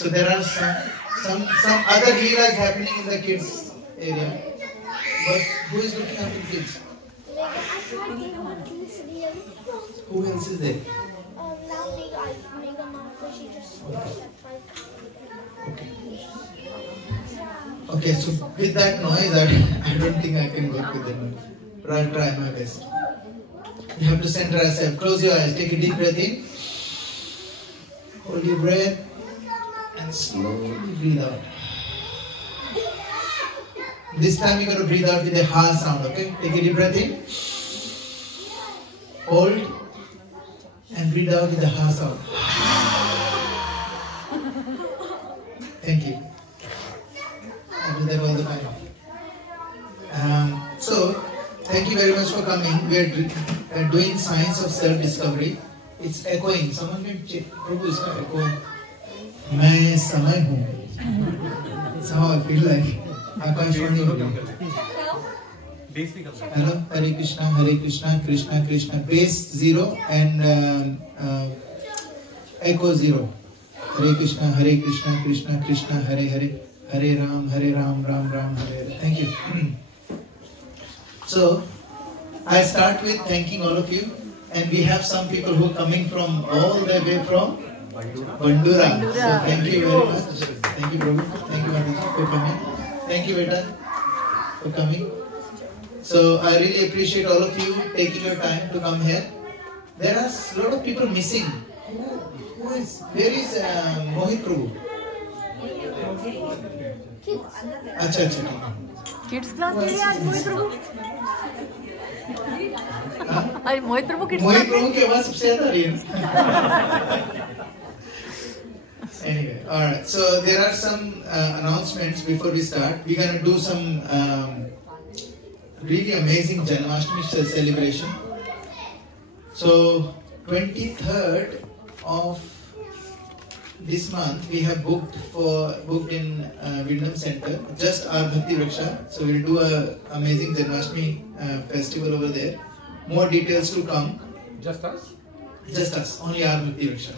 So there are some other leelas happening in the kids area. But who is looking after kids? Who else is there? Okay, so with that noise, I don't think I can work with the noise. But I'll try my best. You have to center yourself. Close your eyes. Take a deep breath in. Hold your breath. And slowly breathe out. This time you're going to breathe out with a ha sound, okay? Take a deep breath in. Hold. And breathe out with a ha sound. Thank you. I do that all the time. So, thank you very much for coming. We are doing science of self-discovery. It's echoing. Someone can check. Prabhu, is it echo? मैं समय हूँ. That's how I feel like. Akashvani. Hello, Hare Krishna, Krishna Krishna. Bass 0 and echo 0. Hare Krishna, Krishna Krishna, Hare Hare. Hare Ram, Ram Ram, Hare Hare. Thank you. So, I start with thanking all of you. And we have some people who are coming from all the way from Bandura. So, thank you very much. Thank you, Prabhu. Thank you, Mataji, for coming. Thank you, Beta, for coming. So, I really appreciate all of you taking your time to come here. There are a lot of people missing. Who is? Where is Mohit Prabhu? अच्छा अच्छा kids class के लिए आज मोहित प्रभु अरे मोहित प्रभु की आवाज सबसे ज्यादा आ रही है Anyway, all right. So there are some announcements before we start. We're gonna do some really amazing Janmashtami celebration. So 23rd of this month we have booked in Windham Center, just our Bhakti Vriksha. So we'll do a amazing Janmashtami festival over there. More details to come. Just us? Just us. Only our Bhakti Vriksha.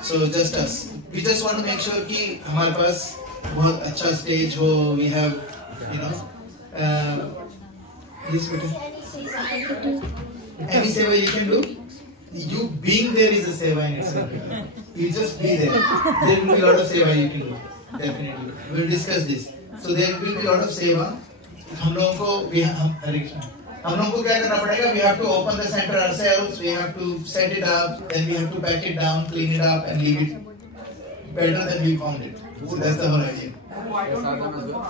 So just us. We just want to make sure कि हमारे पास बहुत अच्छा stage हो. We have, you know, this better. Any seva you can do. You being there is a seva in itself. You just be there. There will be a lot of seva you can do. Definitely. We will discuss this. So there will be a lot of seva. हम लोगों को क्या करना पड़ेगा? We have to open the center ourselves. We have to set it up. Then we have to pack it down, clean it up, and leave it better than we found it. So that's the whole idea. Why don't you open for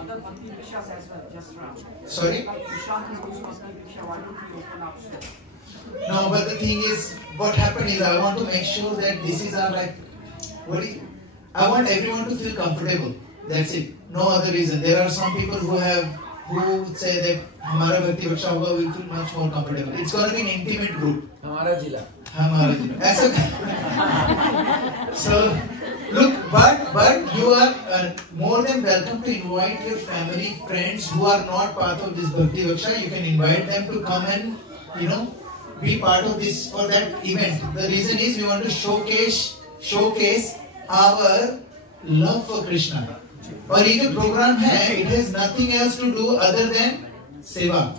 other Bhakti Vrikshas as well? Just round. Sorry? Like Prashant is also Bhakti Vriksha. Why don't we open up so? No, but the thing is, what happened is I want to make sure that this is our I want everyone to feel comfortable. That's it. No other reason. There are some people who say that हमारा Bhakti Vriksha होगा, we feel much more comfortable. It's going to be an intimate group. हमारा जिला. So, look, but you are more than welcome to invite your family, friends who are not part of this Bhakti Vriksha. You can invite them to come and, be part of this for that event. The reason is we want to showcase our love for Krishna. और ये जो programme है, it has nothing else to do other than सेवा.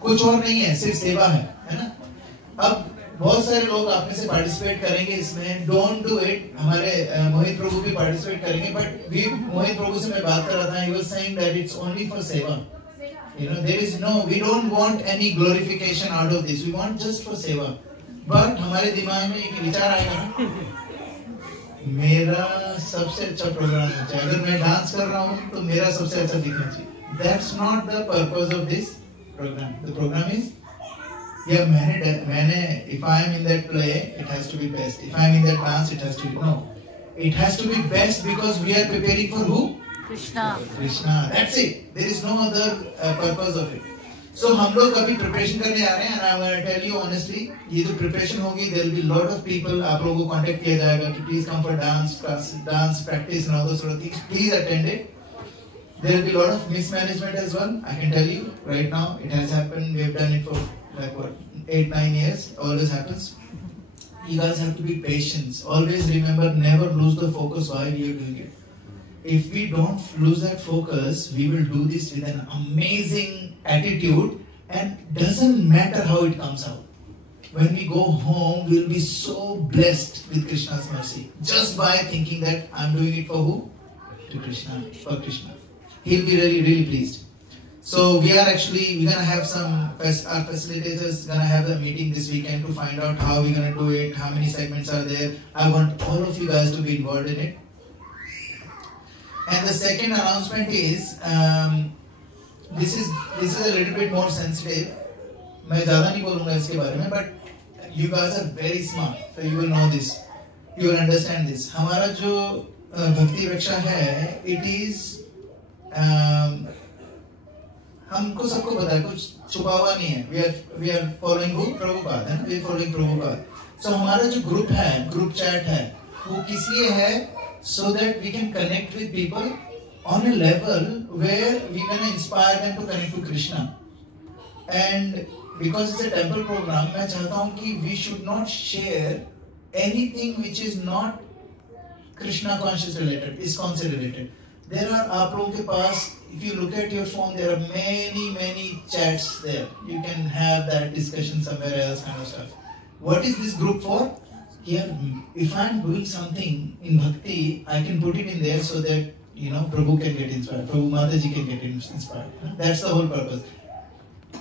कुछ और नहीं है, सिर्फ सेवा है ना? अब बहुत सारे लोग आप में से पार्टिसिपेट करेंगे इसमें. Don't do it. हमारे मोहित प्रभु भी पार्टिसिपेट करेंगे, but मोहित प्रभु से मैं बात कर रहा था. He was saying that it's only for सेवा. We don't want any glorification out of this. We want just for seva. But हमारे दिमाग में एक विचार आएगा ना, मेरा सबसे अच्छा प्रोग्राम होना चाहिए. अगर मैं डांस कर रहा हूँ तो मेरा सबसे अच्छा दिखना चाहिए. That's not the purpose of this program. The program is, if I am in that play, it has to be best. If I am in that dance, it has to be It has to be best because we are preparing for who? Krishna. That's it. There is no other purpose of it. So हम लोग अभी preparation करने आ रहे हैं, and I'm going to tell you honestly, ये जो preparation होगी, there will be a lot of people. आप लोगों को contact किया जाएगा कि please come for dance practice and all those sort of things. Please attend it. There will be a lot of mismanagement as well. I can tell you right now, it has happened. We have done it for 8-9 years. Always happens. you guys have to be patient. Always remember, never lose the focus while you're doing it. If we don't lose that focus, we will do this with an amazing attitude, and doesn't matter how it comes out. When we go home, we'll be so blessed with Krishna's mercy. Just by thinking that I'm doing it for who? To Krishna, for Krishna. He'll be really, really pleased. So we're gonna have our facilitators gonna have a meeting this weekend to find out how we're gonna do it, how many segments are there. I want all of you guys to be involved in it. And the second announcement is, this is a little bit more sensitive. मैं ज़्यादा नहीं बोलूँगा इसके बारे में, but you guys are very smart, so you will know this, you will understand this. हमारा जो भक्ति वृक्षा है, it is हमको सबको पता है, कुछ छुपा हुआ नहीं है. We are following who? Prabhupada है ना, we are following Prabhupada. So हमारा जो ग्रुप है, ग्रुप चैट है, वो किस लिए है? So that we can connect with people on a level where we can inspire them to connect to Krishna. And because it's a temple program, मैं चाहता हूँ कि we should not share anything which is not Krishna conscious related, ISKCON से related. There are, आप लोगों के पास, if you look at your phone, there are many chats there. You can have that discussion somewhere else, kind of stuff. What is this group for? Here, if I am doing something in bhakti, I can put it in there so that, Prabhu can get inspired, Prabhu Mataji can get inspired. That's the whole purpose.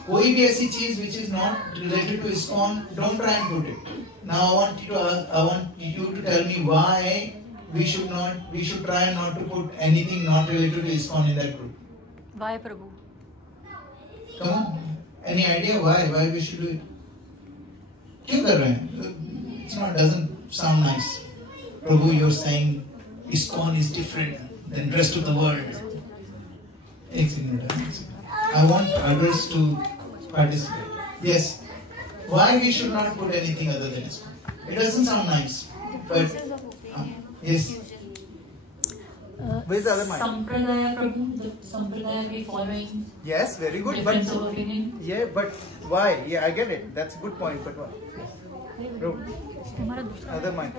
कोई भी ऐसी चीज which is not related to ISKCON, don't try and put it. Now I want you to tell me why we should try not to put anything not related to ISKCON in that group. Why, Prabhu? Come on, any idea why we should do it? क्यों कर रहे हैं? Doesn't sound nice. Prabhu, you're saying ISKCON is different than the rest of the world. I want others to participate. Yes. Why we should not put anything other than ISKCON? It doesn't sound nice. But yes. Where's the other mic? Sampradaya, Prabhu, the Sampradaya we following. Yes, very good. Difference of opinion. Yeah, but why? Yeah, I get it. That's a good point. But why? Other mic.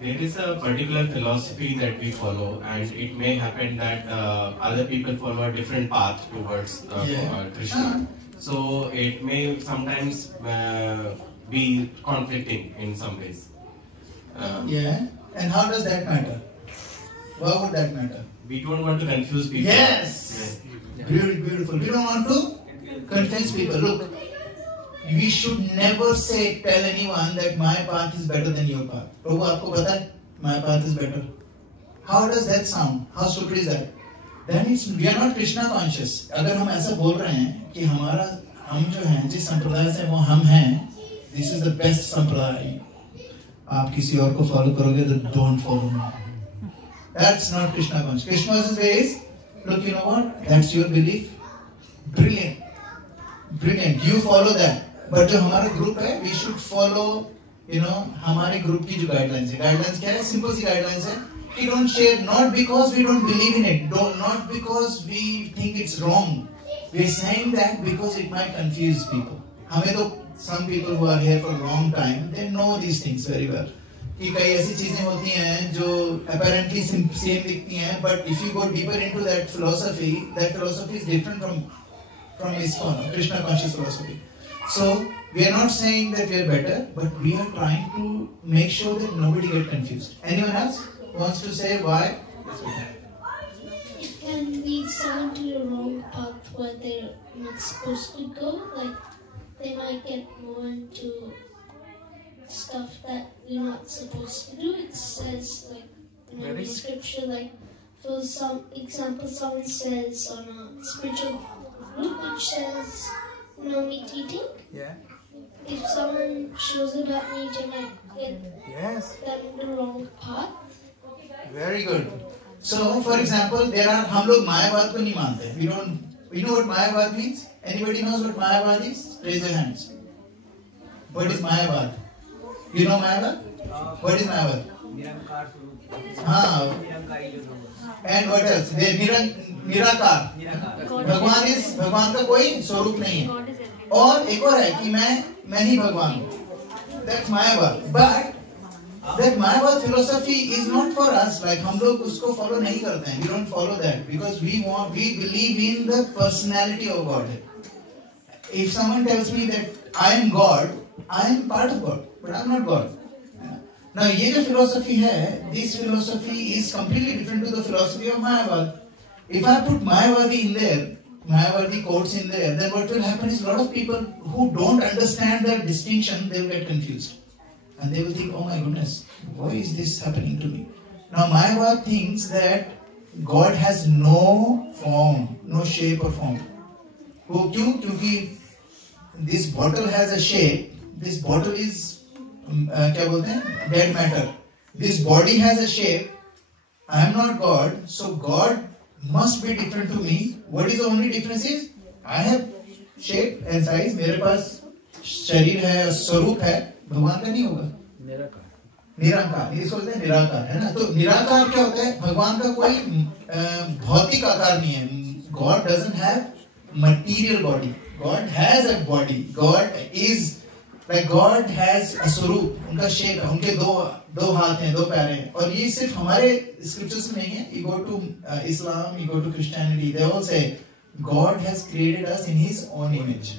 There is a particular philosophy that we follow, and it may happen that other people follow a different path towards Krishna. So it may sometimes be conflicting in some ways. Yeah. And how does that matter? Why would that matter? We don't want to confuse people. Yes. Beautiful. We don't want to confuse people. Look, we should never tell anyone that my path is better than your path. Prabhu, आपको पता है, my path is better. How does that sound? How stupid is that? That means we are not Krishna conscious. अगर हम ऐसा बोल रहे हैं कि हम जो हैं जिस संप्रदाय से वो हम हैं, this is the best संप्रदाय. आप किसी और को follow करोगे तो don't follow me. That's not Krishna conscious. Krishna's way is, look, you know what? That's your belief. Brilliant. You follow that. But जो हमारा ग्रुप है, we should follow, हमारे ग्रुप की जो guidelines है. Guidelines क्या है? Simple सी guidelines है. We don't share, not because we don't believe in it, not because we think it's wrong. We're saying that because it might confuse people. हमें तो some people who are here for a long time, they know these things very well. कि कई ऐसी चीजें होती हैं जो apparently same दिखती हैं, but if you go deeper into that philosophy is different from ISKCON, Krishna conscious philosophy. So we are not saying that we are better, but we are trying to make sure that nobody get confused. Anyone else wants to say why? It can lead someone to the wrong path where they're not supposed to go. Like they might get more into stuff that you're not supposed to do. It says in the scripture, for some example, someone says on a spiritual group which says no meat eating. Yeah. If someone shows up at meat, you might get them in the wrong path. Very good. So, for example, हम लोग मायावाद को नहीं मानते. We know what मायावाद means? Anybody knows what मायावाद is? Raise your hands. What is मायावाद? You know मायावाद? What is मायावाद? And what else? निराकार. भगवान का कोई स्वरूप नहीं है. और एक और है कि मैं ही भगवान हूँ. that's Mayavad. But that Mayavad philosophy is not for us. Like हम लोग उसको follow नहीं करते हैं. We don't follow that because we believe in the personality of God. If someone tells me that I am God, I am part of God, but I am not God. Now ये जो philosophy है, this philosophy is completely different to the philosophy of Mayavad. If I put Mayavadi in there, Mayavadi quotes in there, then what will happen is a lot of people who don't understand the distinction, they will get confused. And they will think, oh my goodness, why is this happening to me? Now Mayavad thinks that God has no form, no shape or form. वो क्यों? क्योंकि this bottle has a shape, this bottle is क्या बोलते हैं? Dead matter. This body has a shape. I am not God, so God must be different to me. What is the only difference is I have shape and size. मेरे पास शरीर है, स्वरूप है. भगवान का नहीं होगा. निराकार. ये सोचते हैं निराकार है ना. तो निराकार क्या होता है? भगवान का कोई भौतिक आकार नहीं है. God doesn't have material body. God has a body. God is like God has a स्वरूप. उनका शेप है. उनके दो हाथ हैं, दो पैर हैं. और ये सिर्फ हमारे स्क्रिप्चर्स में नहीं है. You go to Islam, you go to Christianity, they all say God has created us in His own image.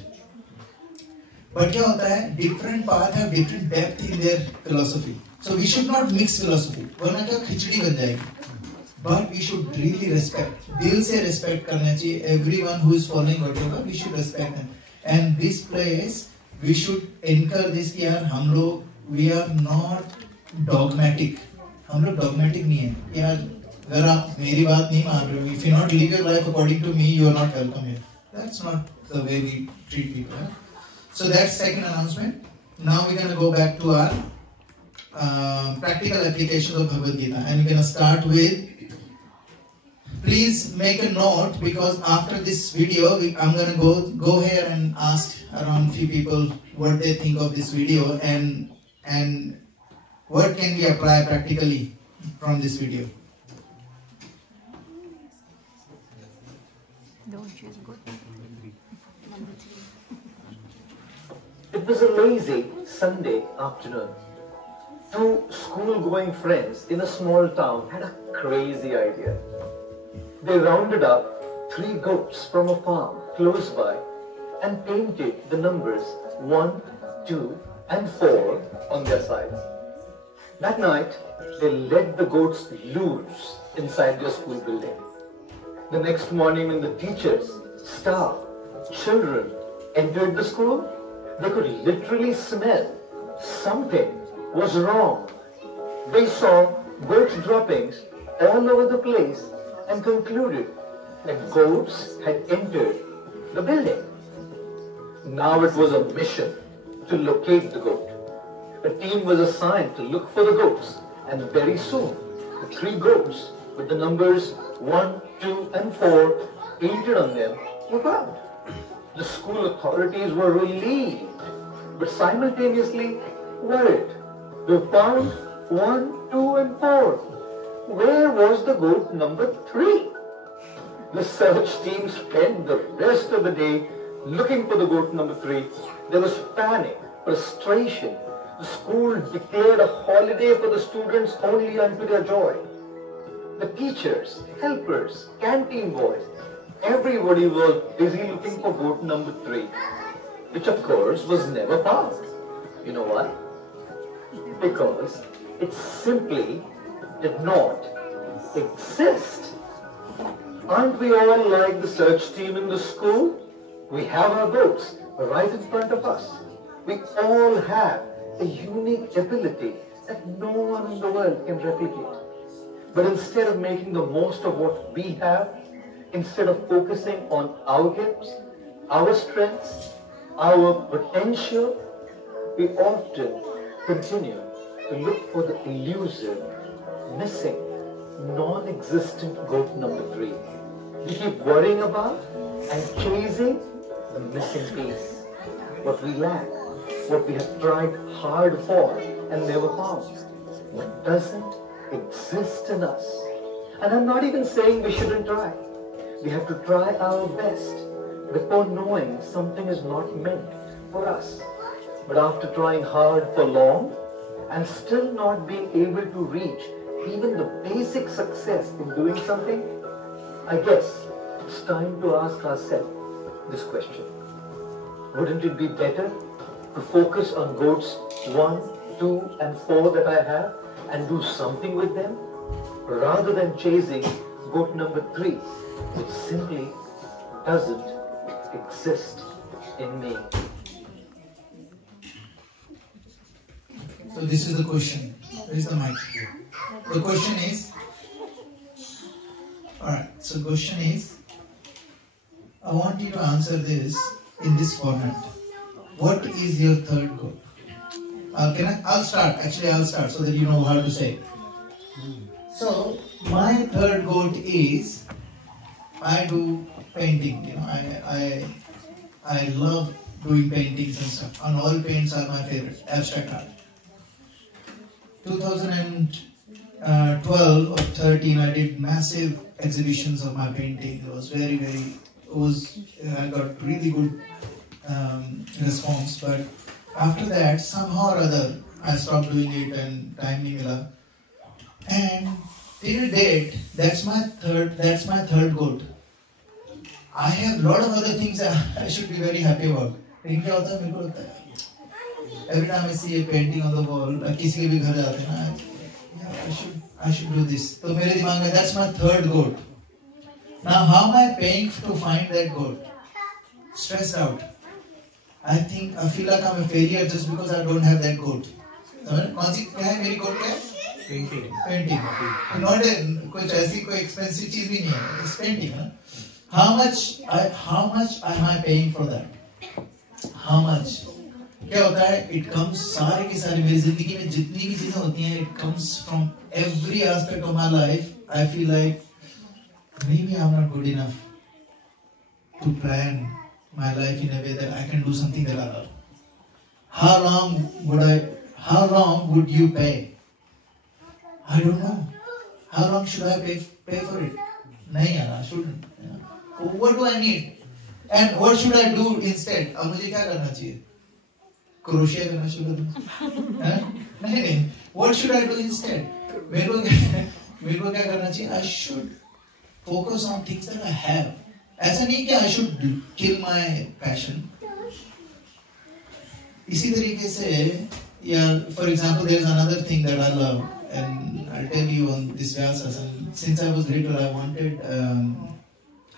But क्या होता है? Different paths have different depth in their philosophy. So we should not mix philosophy. वरना क्या खिचड़ी बन जाएगी. But we should really respect. दिल से respect करना चाहिए. Everyone who is following whatever, we should respect them. And this place, we should encourage this कि यार हम लोग we are not dogmatic. हम लोग dogmatic नहीं है. यार अगर आप मेरी बात नहीं मान रहे हो, if you not live your life according to me, you are not welcome here. That's not the way we treat people. Huh? So that's second announcement. Now we're gonna go back to our practical applications of Bhagavad Gita, and we're gonna start with. Please make a note because after this video, I'm gonna go here and ask around few people what they think of this video and what can we apply practically from this video. It was a lazy Sunday afternoon. Two school-going friends in a small town had a crazy idea. They rounded up 3 goats from a farm close by and painted the numbers 1, 2, and 4 on their sides. That night, they let the goats loose inside their school building. The next morning, when the teachers, staff, children entered the school, they could literally smell something was wrong. They saw goat droppings all over the place and concluded that goats had entered the building. Now it was a mission to locate the goat. A team was assigned to look for the goats, and very soon the 3 goats with the numbers 1, 2, and 4 painted on them were found. The school authorities were relieved, but simultaneously worried. They found 1, 2, and 4. Where was the goat number 3? The search team spent the rest of the day looking for the goat number 3. There was panic, frustration. The school declared a holiday for the students only unto their joy. The teachers, helpers, canteen boys, everybody was busy looking for goat number 3, which of course was never found. You know why? Because it simply did not exist. Aren't we all like the search team in the school? We have our goats right in front of us. We all have a unique ability that no one in the world can replicate. But instead of making the most of what we have, instead of focusing on our gifts, our strengths, our potential, we often continue to look for the elusive, missing, non-existent goat number 3. We keep worrying about and chasing the missing piece, what we lack, what we have tried hard for and never found, what doesn't exist in us. And I'm not even saying we shouldn't try. We have to try our best before knowing something is not meant for us. But after trying hard for long and still not being able to reach even the basic success in doing something, I guess it's time to ask ourselves this question. Wouldn't it be better to focus on goats 1, 2 and 4 that I have and do something with them, rather than chasing goat number 3, which simply doesn't exist in me? So this is the question. Where is the mic? The question is, alright, so the question is, I want you to answer this in this format. What is your third goal? I'll start so that you know how to say it. So, my third goal is, I do painting, I love doing paintings and stuff. And oil paints are my favorite, abstract art. 2012 or 13, I did massive exhibitions of my painting. It was I got really good response. But after that, somehow or other, I stopped doing it and time nahi mila. And till date, that's my third goal. I have a lot of other things I should be very happy about. Every time I see a painting on the wall, किसी के भी घर जाते हैं ना, I should do this. So मेरे दिमाग में that's my third goal. Now how am I paying to find that goal? Stressed out. I feel like I'm a failure just because I don't have that goal. कौन सी क्या है मेरी goal क्या है? Painting. Not कोई ऐसी कोई expensive चीज भी नहीं है. It's painting. How much am I paying for that? How much? क्या होता है? It comes सारे के सारे मेरी जिंदगी में जितनी भी चीजें होती हैं, it comes from every aspect of my life. I feel like maybe I'm not good enough to plan my life in a way that I can do something that I love. How long would you pay? I don't know. How long should I pay for it? नहीं यार, I shouldn't. What do I need? And what should I do instead? अब मुझे क्या करना चाहिए? Crochet करना शुरू करूँ? नहीं. What should I do instead? मेरे को क्या करना चाहिए? I should focus on things that I have. ऐसा नहीं कि I should kill my passion. इसी तरीके से, for example, there is another thing that I love, and I'll tell you on this Vyasasana. Since I was little, I wanted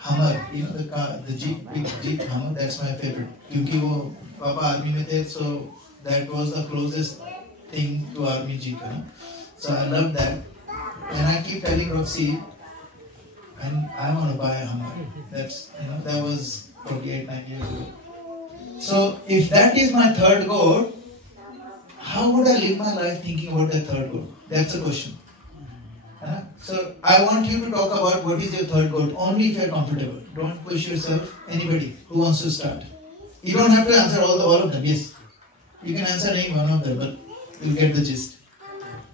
Hummer, the car, the big Jeep Hummer. That's my favorite. क्योंकि वो पापा army में थे, so that was the closest thing to army Jeep. So I love that, and I keep telling Roxy, and I want to buy a Hummer. That was probably 8-9 years ago. So if that is my third goal, how would I live my life thinking about that third goal? That's the question. So I want you to talk about what is your third goal, only if you are comfortable. Don't push yourself. Anybody who wants to start. You don't have to answer all of them. Yes, you can answer any one of them, but you'll get the gist.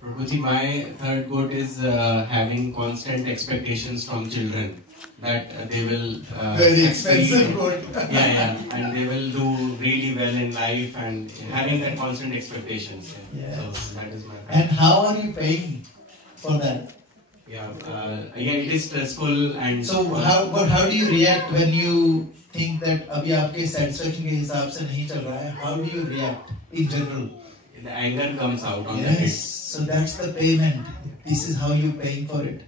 Prabhuji, my third goal is having constant expectations from children that they will very expensive goal. and they will do really well in life, and having that constant expectations. Yeah. So that is my. And how are you paying for that? It is stressful, and so how do you react when you think that अभी आपके satisfaction के हिसाब से नहीं चल रहा है? How do you react in general? The anger comes out on the Yes, head. so that's the payment. This is how you're paying for it.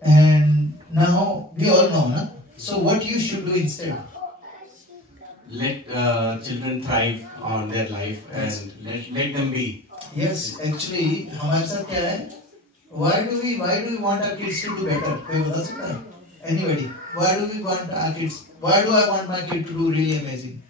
And now we all know, na? So what you should do instead? Let children thrive on their life and let them be. Yes, actually, हमारे साथ क्या है? Why do we want our kids to do better? कोई बता सकता है? Anybody? Why do we want our kids? Why do I want my kid to do really amazing?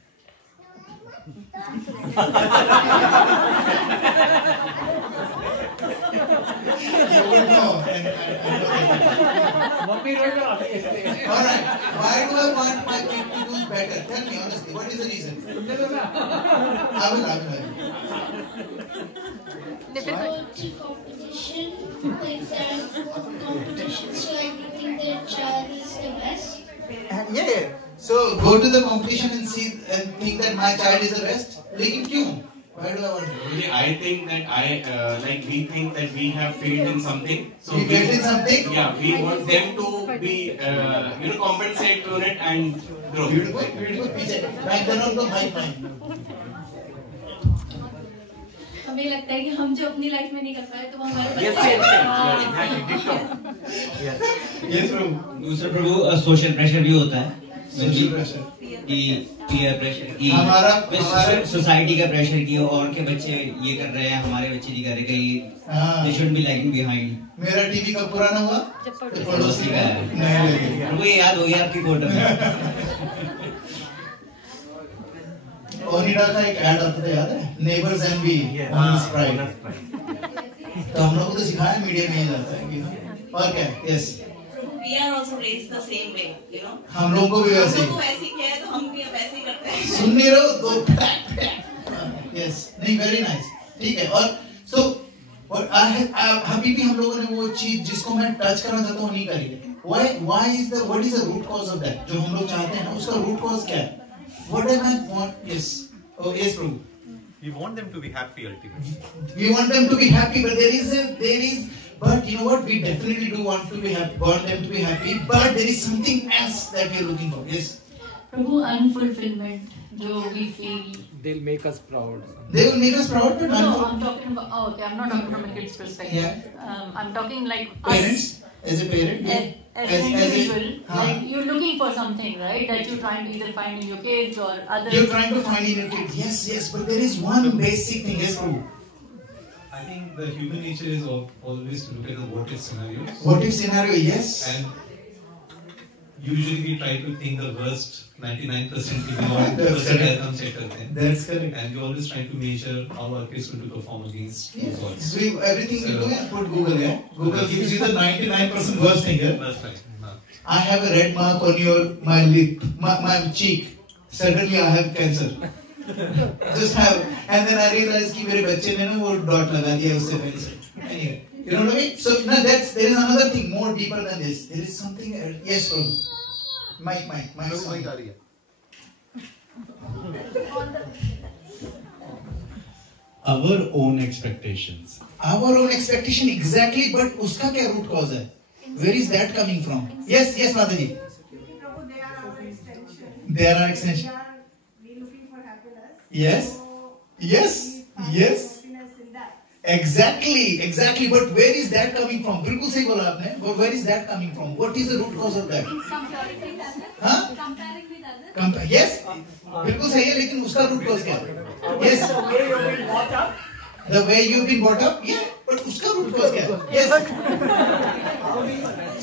Alright, why do I want my kid to do better? Tell me honestly, what is the reason? I will. Go to competition, like there are competitions, so like you think their child is the best. Yeah. So go to the competition and see and think that my child is the best. लेकिन क्यों? Why do I want to? I think that we think that we have failed in something. So we failed in something? Yeah, we want them to be, compensate to it and grow. Beautiful, beautiful. पीछे. Mic turn on the mic. हमें लगता है कि हम जो अपनी life में नहीं कर पाए तो वो हमारे Yes, प्रभु. दूसरा प्रभु सोशल प्रेशर भी होता है कि पीयर प्रेशर की हमारा सोसाइटी का प्रेशर की और के बच्चे ये कर रहे हैं हमारे बच्चे नहीं कर रहे कहीं they should be lagging behind मेरा टीवी कब पुराना हुआ पड़ोसी का है वो याद हो गया आपकी फोटो में ओनिडा का एक ऐड आता था याद है नेबर्स एंड वी प्राइड तो हम लोग को तो सिखाया मीडिया में जाता है और क्या yes We are also raised the same way, you know. हम लोगों को भी वैसे ही किया है तो हम भी वैसे ही करते हैं सुन नहीं रहे हो तो यस नहीं वेरी नाइस ठीक है और सो और अभी भी हम लोगों ने वो चीज जिसको मैं टच करना चाहता हूँ नहीं करी है why is the what is the root cause of that जो हम लोग चाहते हैं ना उसका रूट कॉज क्या है what do I want yes O yes Prabhu we want them to be happy ultimately we want them to be happy but there is but you know what we definitely do want them to be happy but there is something else that we are looking for yes Prabhu unfulfillment जो we feel they'll make us proud they will make us proud but no I'm talking about okay I'm not talking from a kid's perspective I'm talking like parents as a parent as an individual like you're looking for something right that you're trying to either find in your kids or others you're trying to find in your kids yes but there is one basic thing yes Prabhu I think the human nature is always to look at the what if scenario. What if scenario, yes. And usually we try to think the worst 99% की और 1% हम check करते हैं. That's correct. And we always try to measure how our kids going to perform against those odds. So everything you do is put Google here. Google gives you the 99% worst thing here. That's right. I have a red mark on my lip, my cheek. Suddenly I have cancer. Just have, and then I realized कि मेरे बच्चे ने ना वो dot लगा दिया उससे पहले से. Anyway, you know what I mean? So now there is another thing more deeper than this. There is something. Yes, Prabhu. Mike. Our own expectations. Our own expectation exactly, but उसका क्या root cause है? Where is that coming from? Yes, Mataji. Prabhu, they are our extension. They are our extension. We looking for happiness. Yes. Exactly. But where is that coming from? बिल्कुल सही बोला आपने. But where is that coming from? What is the root cause of that? Comparing with others. Comparing with others. Yes. बिल्कुल सही है लेकिन उसका root cause क्या है? Yes. The way you've been brought up. Yeah. But उसका root cause क्या है? Yes.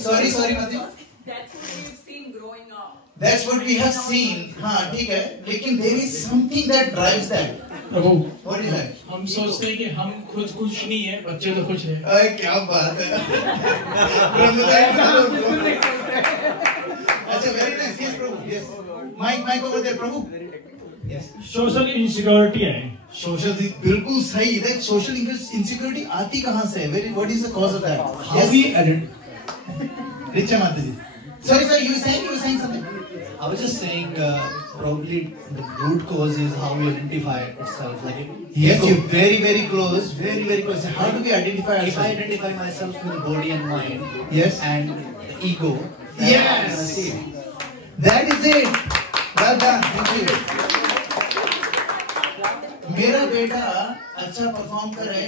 Sorry, Mati. That's what we've seen growing up. That's what we have seen. हाँ ठीक है. लेकिन there is something that drives that. Prabhu What is that? हम सोचते हैं कि हम खुद खुश नहीं है बच्चे तो खुश है अरे क्या बात है अच्छा very nice yes Prabhu yes Mike over there Prabhu yes social insecurity है सोशल बिल्कुल सही है सोशल इनसिक्योरिटी आती कहाँ से है what is the cause of that how we Richa Mataji sorry you were saying something I was just saying probably the root cause is how we identify itself like yes you're very close how do we identify ourselves? If I identify myself with body and mind yes and ego yes that is it well done thank you मेरा बेटा अच्छा perform करे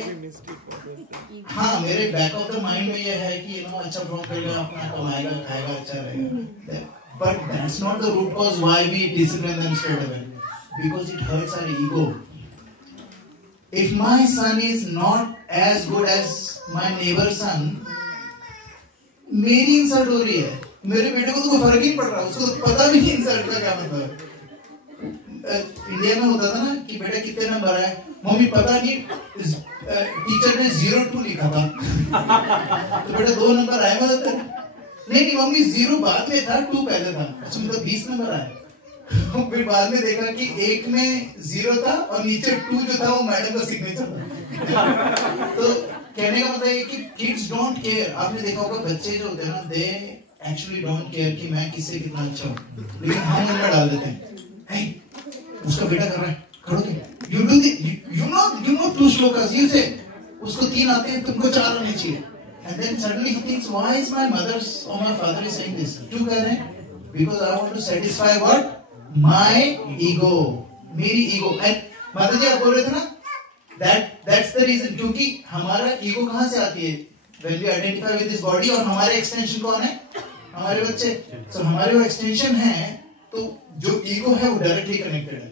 हाँ मेरे back of the mind में ये है कि अच्छा परफॉर्म करेगा अपना कमाएगा खाएगा अच्छा रहेगा but that's not the root cause why we discipline them straight away because it hurts our ego if my son is not as good as my neighbor's son मेरी इंसल्ट हो रही है मेरे बेटे को तो कोई फर्क ही नहीं पड़ रहा उसको तो पता भी नहीं इंसल्ट का क्या मतलब है इंडिया में होता था ना कि बेटा कितने नंबर आए मम्मी पता नहीं टीचर ने 0-2 लिखा था तो बेटा 2 नंबर आए मतलब नहीं मम्मी 0 बाद में था 2 पहले था अच्छा मतलब 20 नंबर आए फिर बाद में देखा कि एक में 0 था और नीचे 2 जो था वो मैडम का सिग्नेचर था तो कहने का मतलब है कि किड्स डोंट केयर आपने देखा होगा बच्चे जो होते हैं ना दे actually don't care कि मैं किससे कितना अच्छा हूँ, लेकिन हम उनमें डाल देते हैं, hey, उसका बेटा कर रहा है, करोगे? You do the, you know 2 shlokas, you say, उसको 3 आते हैं, तुमको 4 आने चाहिए. And then suddenly he thinks, why is my mother or my father is saying this? क्यों कह रहे हैं? Because I want to satisfy what? My ego, मेरी ego. And माता जी आप बोल रहे थे ना? That's the reason. क्योंकि हमारा ego कहाँ से आती है? When we identify with this body, और हमारे extension कौन है? हमारे बच्चे. So हमारे वो extension हैं, तो जो ego है वो directly connected है.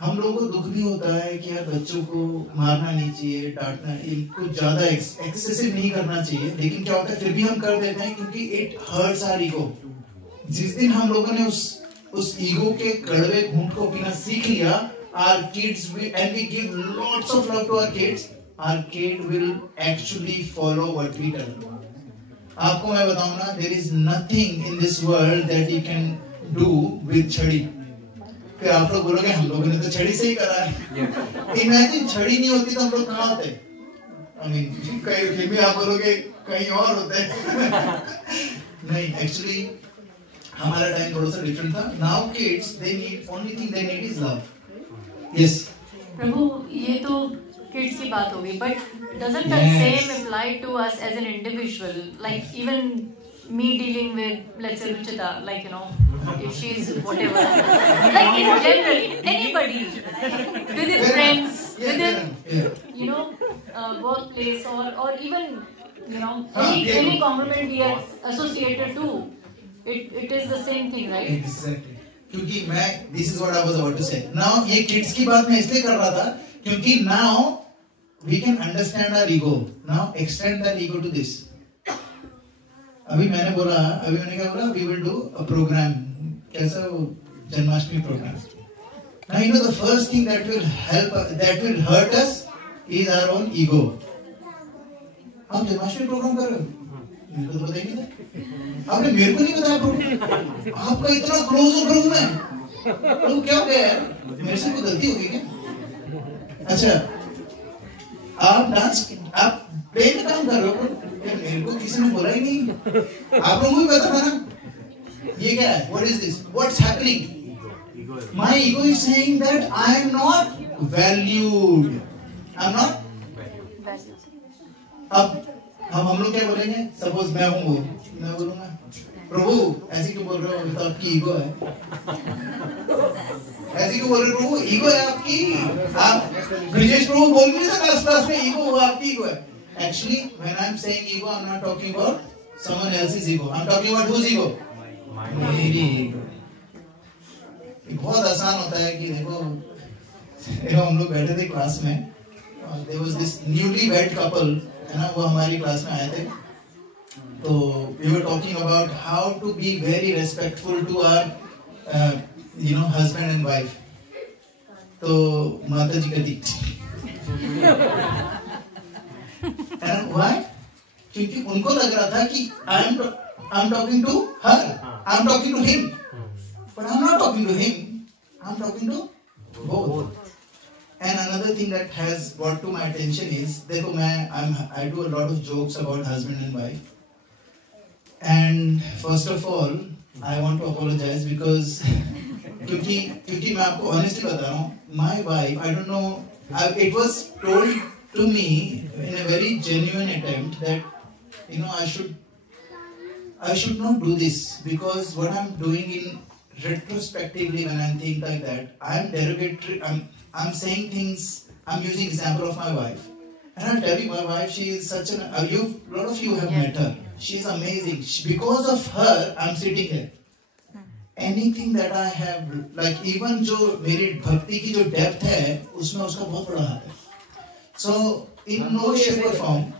हम लोगों को दुख भी होता है कि यार बच्चों को मारना नहीं चाहिए, डांटना, इनको ज्यादा एक्सेसिव नहीं करना चाहिए, लेकिन क्या होता है फिर भी हम कर देते हैं क्योंकि इट हर्ट्स आवर ईगो. जिस दिन हम लोगों ने उस ईगो के कड़वे घूंट को पीना सीख लिया, our kids will, and we give lots of love to our kids, our kid will actually follow what we tell them. आपको मैं बताऊं ना, there is nothing in this world that you can do with छड़ी. फिर आप लोग बोलोगे हम लोगों ने तो छड़ी से ही करा है. इमेजिन छड़ी नहीं होती तो हम लोग कहाँ होते? I mean, फिर भी आप बोलोगे कहीं और होते. नहीं, actually हमारा टाइम थोड़ा सा डिफरेंट था. Now kids, they need, only thing they need is love. Yes. प्रभु, ये तो kids की बात होगी, but doesn't that same apply to us as an individual? Like even me dealing with, let's say, Ruchita, like, you know, if she's whatever, like in general, anybody, within friends, within, you know, workplace, or even, you know, any conglomerate we are associated to, it is the same thing, right? Exactly. क्योंकि मैं, this is what I was about to say. Now ये kids की बात मैं इसलिए कर रहा था क्योंकि now we can understand our ego. Now extend that ego to this. अभी मैंने क्या बोला? We will do a program. कैसा वो Janmashtami program. Now you know the first thing that will hurt us is our own ego. आप Janmashtami program कर रहे हो? मेरे को तो पता ही नहीं था. आपने मेरे को नहीं बताया प्रोग्राम. आपका इतना क्लोज हो ग्रुप में. तो क्या हो गया यार? मेरे से कोई गलती हो गई क्या? अच्छा, आप डांस, आप प्ले में काम कर रहे हो, मेरे को किसी ने बोला ही नहीं. आप लोगों को भी पता था ना? ये क्या है? What is this? What's happening? My ego is saying that I am not valued. I'm not. अब हम लोग क्या बोलेंगे? सपोज मैं हूँ वो, मैं बोलूँगा प्रभु ऐसे क्यों बोल रहे हो? तो आपकी ईगो है. ऐसे क्यों बोल रहे हो प्रभु? ईगो है आपकी. आप ब्रिजेश प्रभु बोल नहीं सकते क्लास में ईगो हुआ, आपकी ईगो है. Actually, when I'm saying ego, I'm not talking about someone else's ego. I'm talking about whose ego? मेरी ईगो. बहुत आसान होता है कि देखो हम लोग बैठे थे क्लास में, there was this newly wed couple, है ना, वो हमारी क्लास में आए थे. तो we were talking about how to be very respectful to our husband and wife. तो माता जी कहती and why? क्योंकि उनको लग रहा था कि I'm talking to her, I'm talking to him, but I'm not talking to him, I'm talking to both. And another thing that has brought to my attention is, देखो I do a lot of jokes about husband and wife, and first of all I want to apologize because क्योंकि मैं आपको honestly बता रहा हूँ, my wife, I don't know, it was told to me in a very genuine attempt that I should not do this, because what I'm doing in retrospectively when I think like that, I'm derogatory, I'm saying things, I'm using example of my wife, and I'll tell you, my wife, she is such a lot of you have met her, she's amazing. Because of her I'm sitting here. Anything that I have, like even जो मेरी भक्ति की जो depth है उसमें उसका बहुत बड़ा हाथ है. So in no shape or form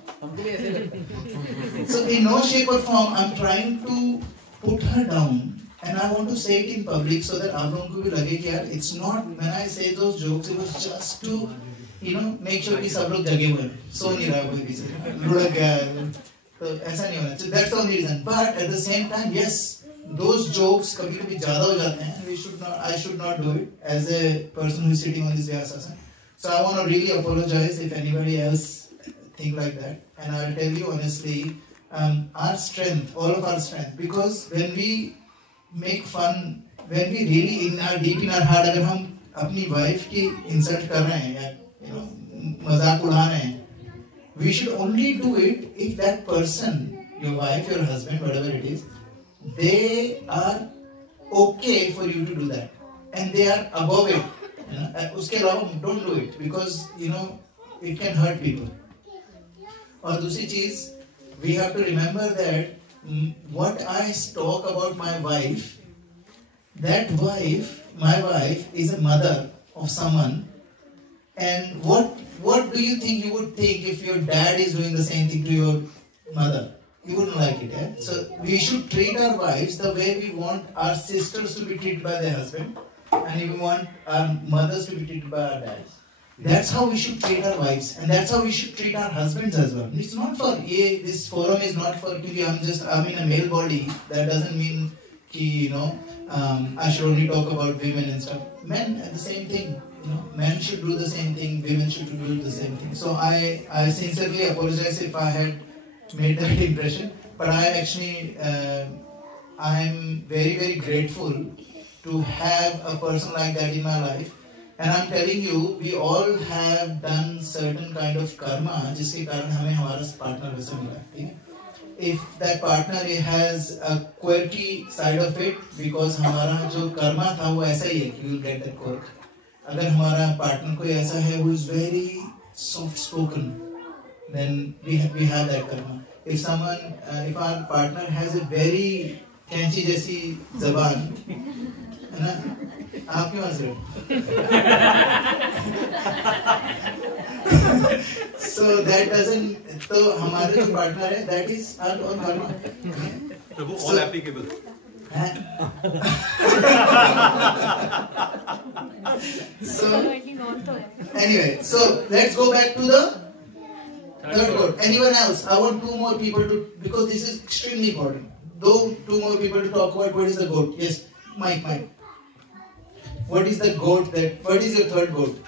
I'm trying to put her down, and I want to say it in public so that आप लोगों को भी लगे कि यार it's not, when I say those jokes it was just to make sure कि सब लोग जगे हुए हैं, सो नहीं रहा कोई पीछे लुढ़क गया है, तो ऐसा नहीं होना चाहिए. That's the only reason. But at the same time, yes, those jokes कभी-कभी ज़्यादा हो जाते हैं. I should not do it as a person who is sitting on this vyasasana. So I want to really apologize if anybody else think like that. And I'll tell you honestly, our strength, all of our strength. Because when we make fun, when we really deep in our heart, अगर हम अपनी wife की insult कर रहे हैं या मजाक उड़ा रहे हैं, we should only do it if that person, your wife, your husband, whatever it is, they are okay for you to do that and they are above it. उसके अलावा don't do it because it can hurt people. और दूसरी चीज, we have to remember that what I talk about my wife, that wife, my wife is a mother of someone, and what do you think you would think if your dad is doing the same thing to your mother? You wouldn't like it, eh? So we should treat our wives the way we want our sisters to be treated by their husband, and we want our mothers to be treated by our dads. That's how we should treat our wives, and that's how we should treat our husbands as well. It's not for this forum is not for I'm in a male body. That doesn't mean I should only talk about women and stuff. Men are the same thing. Men should do the same thing. Women should do the same thing. So I sincerely apologize if I had made that impression, but I actually I'm very, very grateful to have a person like that in my life. And I'm telling you, we all have done certain kind of karma जिसके कारण हमें हमारा partner वैसा मिला, ठीक है? If that partner has a quirky side of it, because हमारा जो karma था वो ऐसा ही है कि you will get that quirk. अगर हमारा partner कोई ऐसा है who is very soft spoken, then we have that karma. If someone, if our partner has a very कैंची जैसी ज़बान, है ना? आप क्यों हंस रहे हो? So that doesn't. तो हमारे जो partner है, that is our own karma. Prabhu all applicable. So anyway, so let's go back to the third goat. Anyone else? I want two more people to, because this is extremely important. Two more people to talk about what is the goat. Yes, Mike. What is the goat what is your third goat?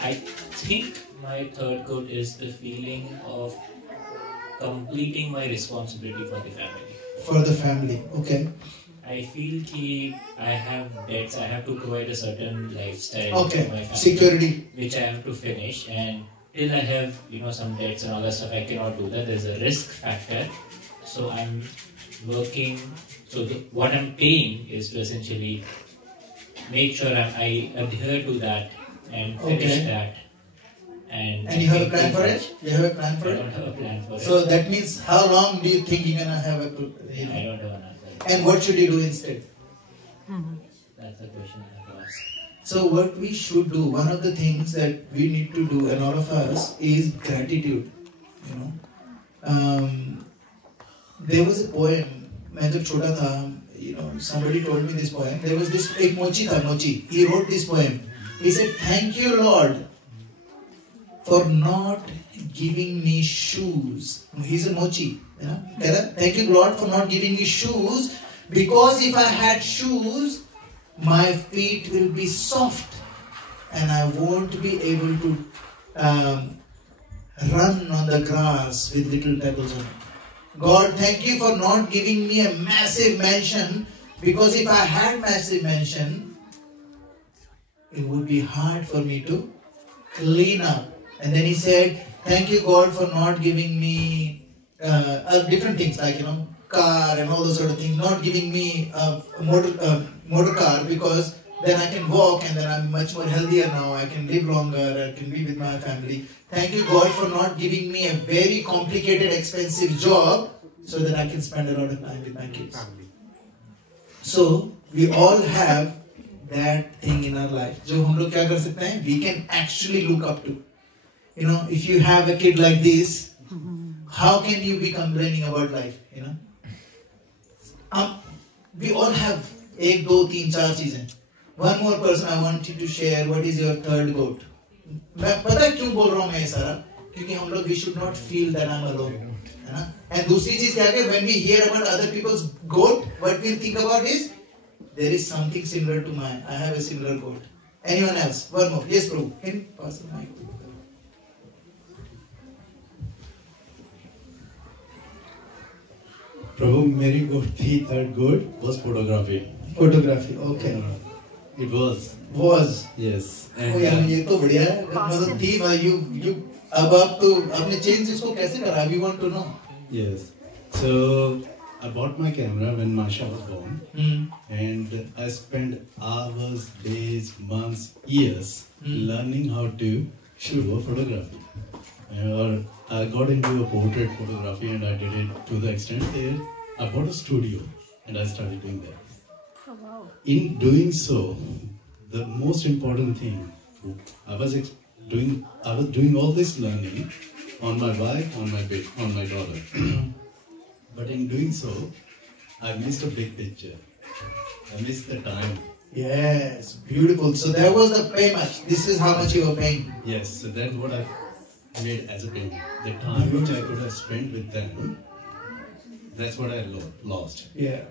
I think my third goat is the feeling of completing my responsibility for the family. For the family, okay. I feel that I have debts, I have to provide a certain lifestyle okay. to my family, security, which I have to finish, and till I have some debts and all that stuff, I cannot do that. There's a risk factor, so I'm working. So what I'm paying is to essentially make sure I adhere to that and finish that. And you have a plan for it? You have a plan for it? I don't have a plan for it. So that means how long do you think you're gonna have a plan? I don't have an answer. And what should you do instead? That's the question I have to ask. So what we should do, one of the things that we need to do, and all of us, is gratitude. There was a poem, मैं जब छोटा था, somebody told me this poem. There was this, एक मोची था, मोची. He wrote this poem. He said, "Thank you, Lord, for not giving me shoes." He's a mochi. Thank you, Lord, for not giving me shoes, because if I had shoes, my feet will be soft and I won't be able to run on the grass with little pebbles on it. God, thank you for not giving me a massive mansion, because if I had massive mansion, it would be hard for me to clean up. And then he said, thank you, God, for not giving me different things like, car and all those sort of things, not giving me a motor car, because then I can walk and then I'm much more healthier now, I can live longer, I can be with my family. Thank you, God, for not giving me a very complicated, expensive job, so that I can spend a lot of time with my kids. So, we all have that thing in our life. जो हम लोग क्या कर सकते हैं? We can actually look up to. If you have a kid like this, how can you be complaining about life? We all have 1, 2, 3, 4 चीजें. One more person I want you to share. What is your third goat? मैं पता है क्यों बोल रहा हूँ मैं ये सारा? क्योंकि हम लोग we should not feel that I'm alone. And दूसरी चीज क्या है? When we hear about other people's goat, what we think about is there is something similar to mine. I have a similar goat. Anyone else? One more. Yes, Prabhu. Can you pass the mic? Prabhu, मेरी good थी third good was photography. Photography, okay. It was. Was. Yes. Oh यार ये तो बढ़िया है. मतलब थी you अब आप तो आपने change इसको कैसे करा? We want to know. Yes. So I bought my camera when Masha was born, and I spent hours, days, months, years learning how to shoot a photography. Or I got into a portrait photography, and I did it to the extent that I bought a studio and I started doing that. Oh, wow. In doing so, the most important thing, I was doing all this learning on my wife, on my daughter. But in doing so, I missed a big picture. I missed the time. Yes, beautiful. So there was the payment. This is how much you were paying. Yes, so that's what I made as a payment. The time which I could have spent with them, that's what I lost. Yeah.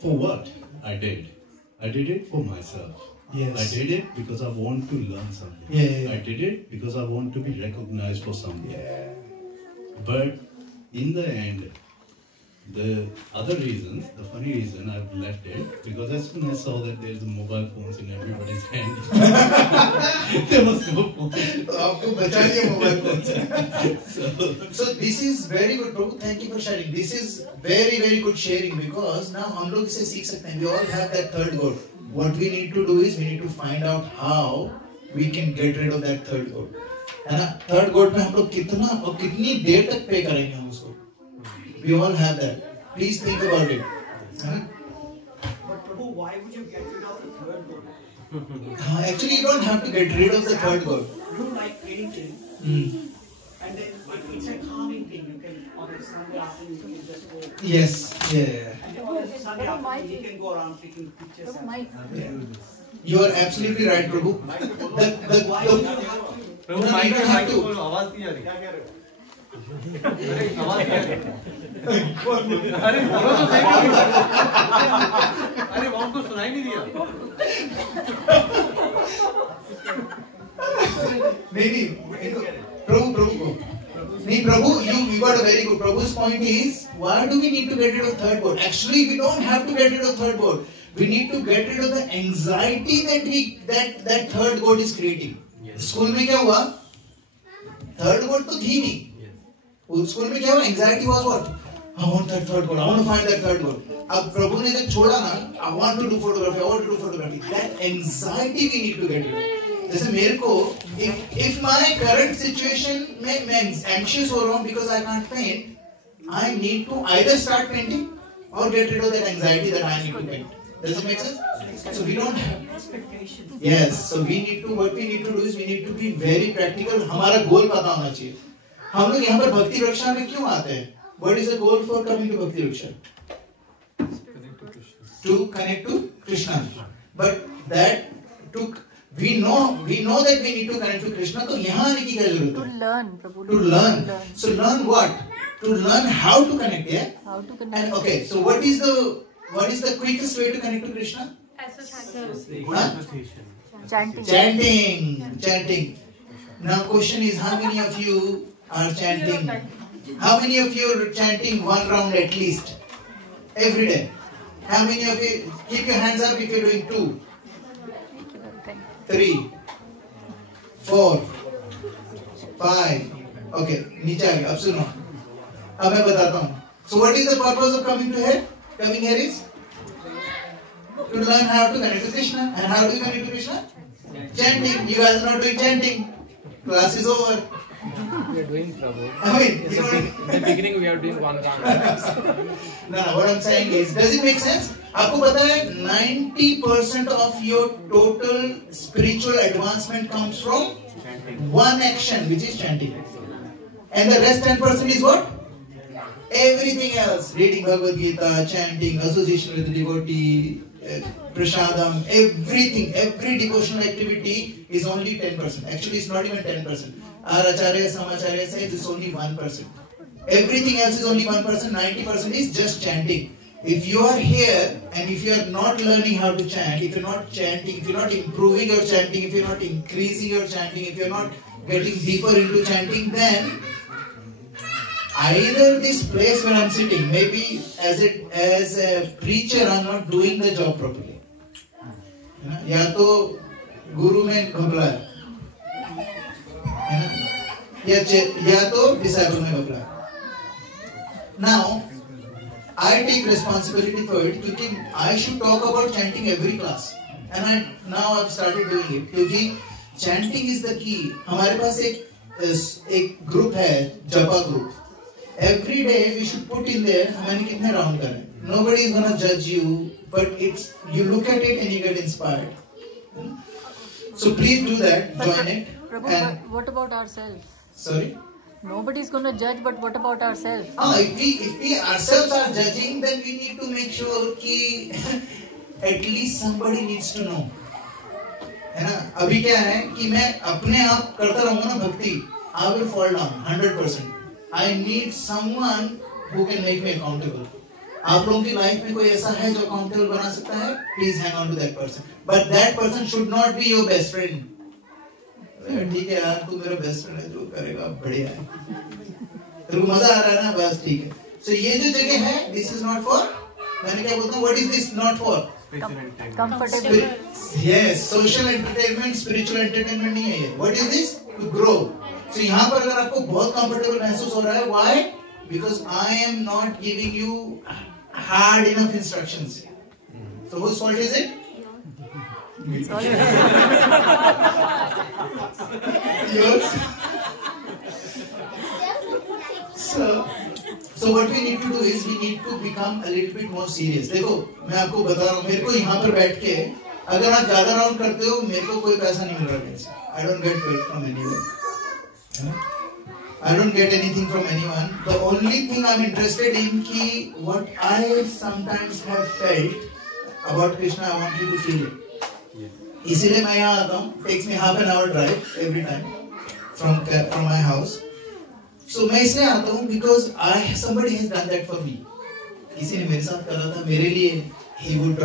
For what I did? I did it for myself. Yes. I did it because I want to learn something. Yeah. I did it because I want to be recognized for something. Yeah. But in the end, the other reasons, the funny reason I've left it, because as soon as I saw that there's mobile phones in everybody's hand, there was no phone. आपको बचा लिया mobile phones. So this is very good, Prabhu. Thank you for sharing. This is very, very good sharing because now हम लोग इसे सीख सकते हैं. We all have that third goal. What we need to do is we need to find out how we can get rid of that third goal. है ना? Third goal में हम लोग कितना और कितनी देर तक पे करेंगे हम उसको? We all have that. Please think about it. But Prabhu, why would you get rid of the third goal? Actually, you don't have to get rid of the third goal. You like painting, and then it's a calming thing. You can on a Sunday afternoon you can just go. Yes. Yeah. And on a Sunday afternoon you can go around taking pictures. You are absolutely right, Prabhu. Why do you have to? प्रभु mic पे mic बोलो आवाज नहीं आ रही क्या कह रहे हो अरे आवाज नहीं आ रही अरे बोलो तो सही अरे वो हमको सुनाई नहीं दिया नहीं Prabhu, you got a very good. Prabhu's point is, why do we need to get rid of third board? Actually, we don't have to get rid of third board. We need to get rid of the anxiety that third board is creating. School में क्या हुआ? Third board तो थी नहीं. School में क्या हुआ? Anxiety was what? I want that third board. I want to find that third board. अब प्रभु ने जब छोड़ा ना, I want to do photography. I want to do photography. That anxiety we need to get rid of. जैसे मेरे को, if my current situation में मैं anxious हो रहा हूँ because I can't paint, I need to either start painting or get rid of that anxiety that I need to paint. Does it make sense? So we don't have expectations. Yes. So what we need to do is we need to be very practical. हमारा goal पता होना चाहिए. हम लोग यहाँ पर भक्ति वृक्षा में क्यों आते हैं? What is the goal for coming to Bhakti Vriksha? To connect to Krishna. But we know that we need to connect to Krishna. तो यहाँ आने की क्या जरूरत है? To learn, Prabhu. To learn. So learn what? To learn how to connect. Yeah. How to connect. And okay. So what is the quickest way to connect to Krishna? Chanting. Now question is, how many of you are chanting? How many of you are chanting one round at least every day? How many of you, keep your hands up if you're doing 2, 3, 4, 5. Okay, नीचे आ गया. अब सुनो. अब मैं बताता हूँ. So what is the purpose of coming here? Coming here is to learn how to connect to Krishna. And how do you connect to Krishna? Chanting. You guys are not doing chanting. Class is over. We are doing Prabhu. I mean, in the beginning we are doing one round. No, what I'm saying is, does it make sense? आपको पता है 90% of your total spiritual advancement comes from one action, which is chanting. And the rest 10% is what? Everything else. Reading Bhagavad Gita, chanting, association with the devotee, prasadam, everything, every devotional activity is only 10%. Actually, it's not even 10%. Our Acharya, Samacharya says it's only 1%. Everything else is only 1%, 90% is just chanting. If you are here and if you are not learning how to chant, if you're not chanting, if you're not improving your chanting, if you're not increasing your chanting, if you're not getting deeper into chanting, then either this place where I'm sitting, maybe as a preacher I'm not doing the job properly. या तो गुरु में घबरा है ना, या तो disciple में घबरा. Now I take responsibility for it क्योंकि I should talk about chanting every class, and now I've started doing it क्योंकि chanting is the key. हमारे पास एक ग्रुप है, जपा group. Every day we should put in there हमने कितने round करे. Nobody is gonna judge you, but it's you look at it and you get inspired. So please do that, join it. Prabhu, but what about ourselves? Sorry? Nobody's going to judge, but what about ourselves? If we ourselves are judging, then we need to make sure that at least somebody needs to know. है ना? अभी क्या है कि मैं अपने आप करता रहूँगा ना भक्ति, I will fall down 100%. I need someone who can make me accountable. आप लोगों की लाइफ में कोई ऐसा है जो अकाउंटेबल बना सकता है, please hang on to that person. But that person should not be your best friend. ठीक है यार, तू मेरा बेस्ट फ्रेंड है, जो करेगा बढ़िया है, तेरे को मजा आ रहा है ना, बस ठीक है. सो ये जो जगह है, दिस इज नॉट फॉर, मैंने क्या बोलता हूँ, what is this not for? Comfortable. Yes, social entertainment, spiritual entertainment नहीं है ये. What is this? To grow. So यहाँ पर अगर आपको बहुत कंफर्टेबल महसूस हो रहा है, why? Because I am not giving you hard enough instructions. So whose fault is it? Yours. So what we need to do is we need to become a little bit more serious. देखो, मैं आपको बता रहा हूँ, मेरे को यहाँ पर बैठ के अगर आप ज्यादा राउंड करते हो, मेरे को कोई पैसा नहीं मिल रहा. I don't get paid from anyone. I don't get anything from anyone. The only thing I'm interested in ki what I sometimes have felt about Krishna, I want you to feel it. इसीलिए मैं यहाँ आता हूँ. Takes me half an hour drive every time from my house. So मैं इसलिए आता हूँ because somebody has done that for me. किसी ने मेरे साथ करा था, मेरे लिए. He would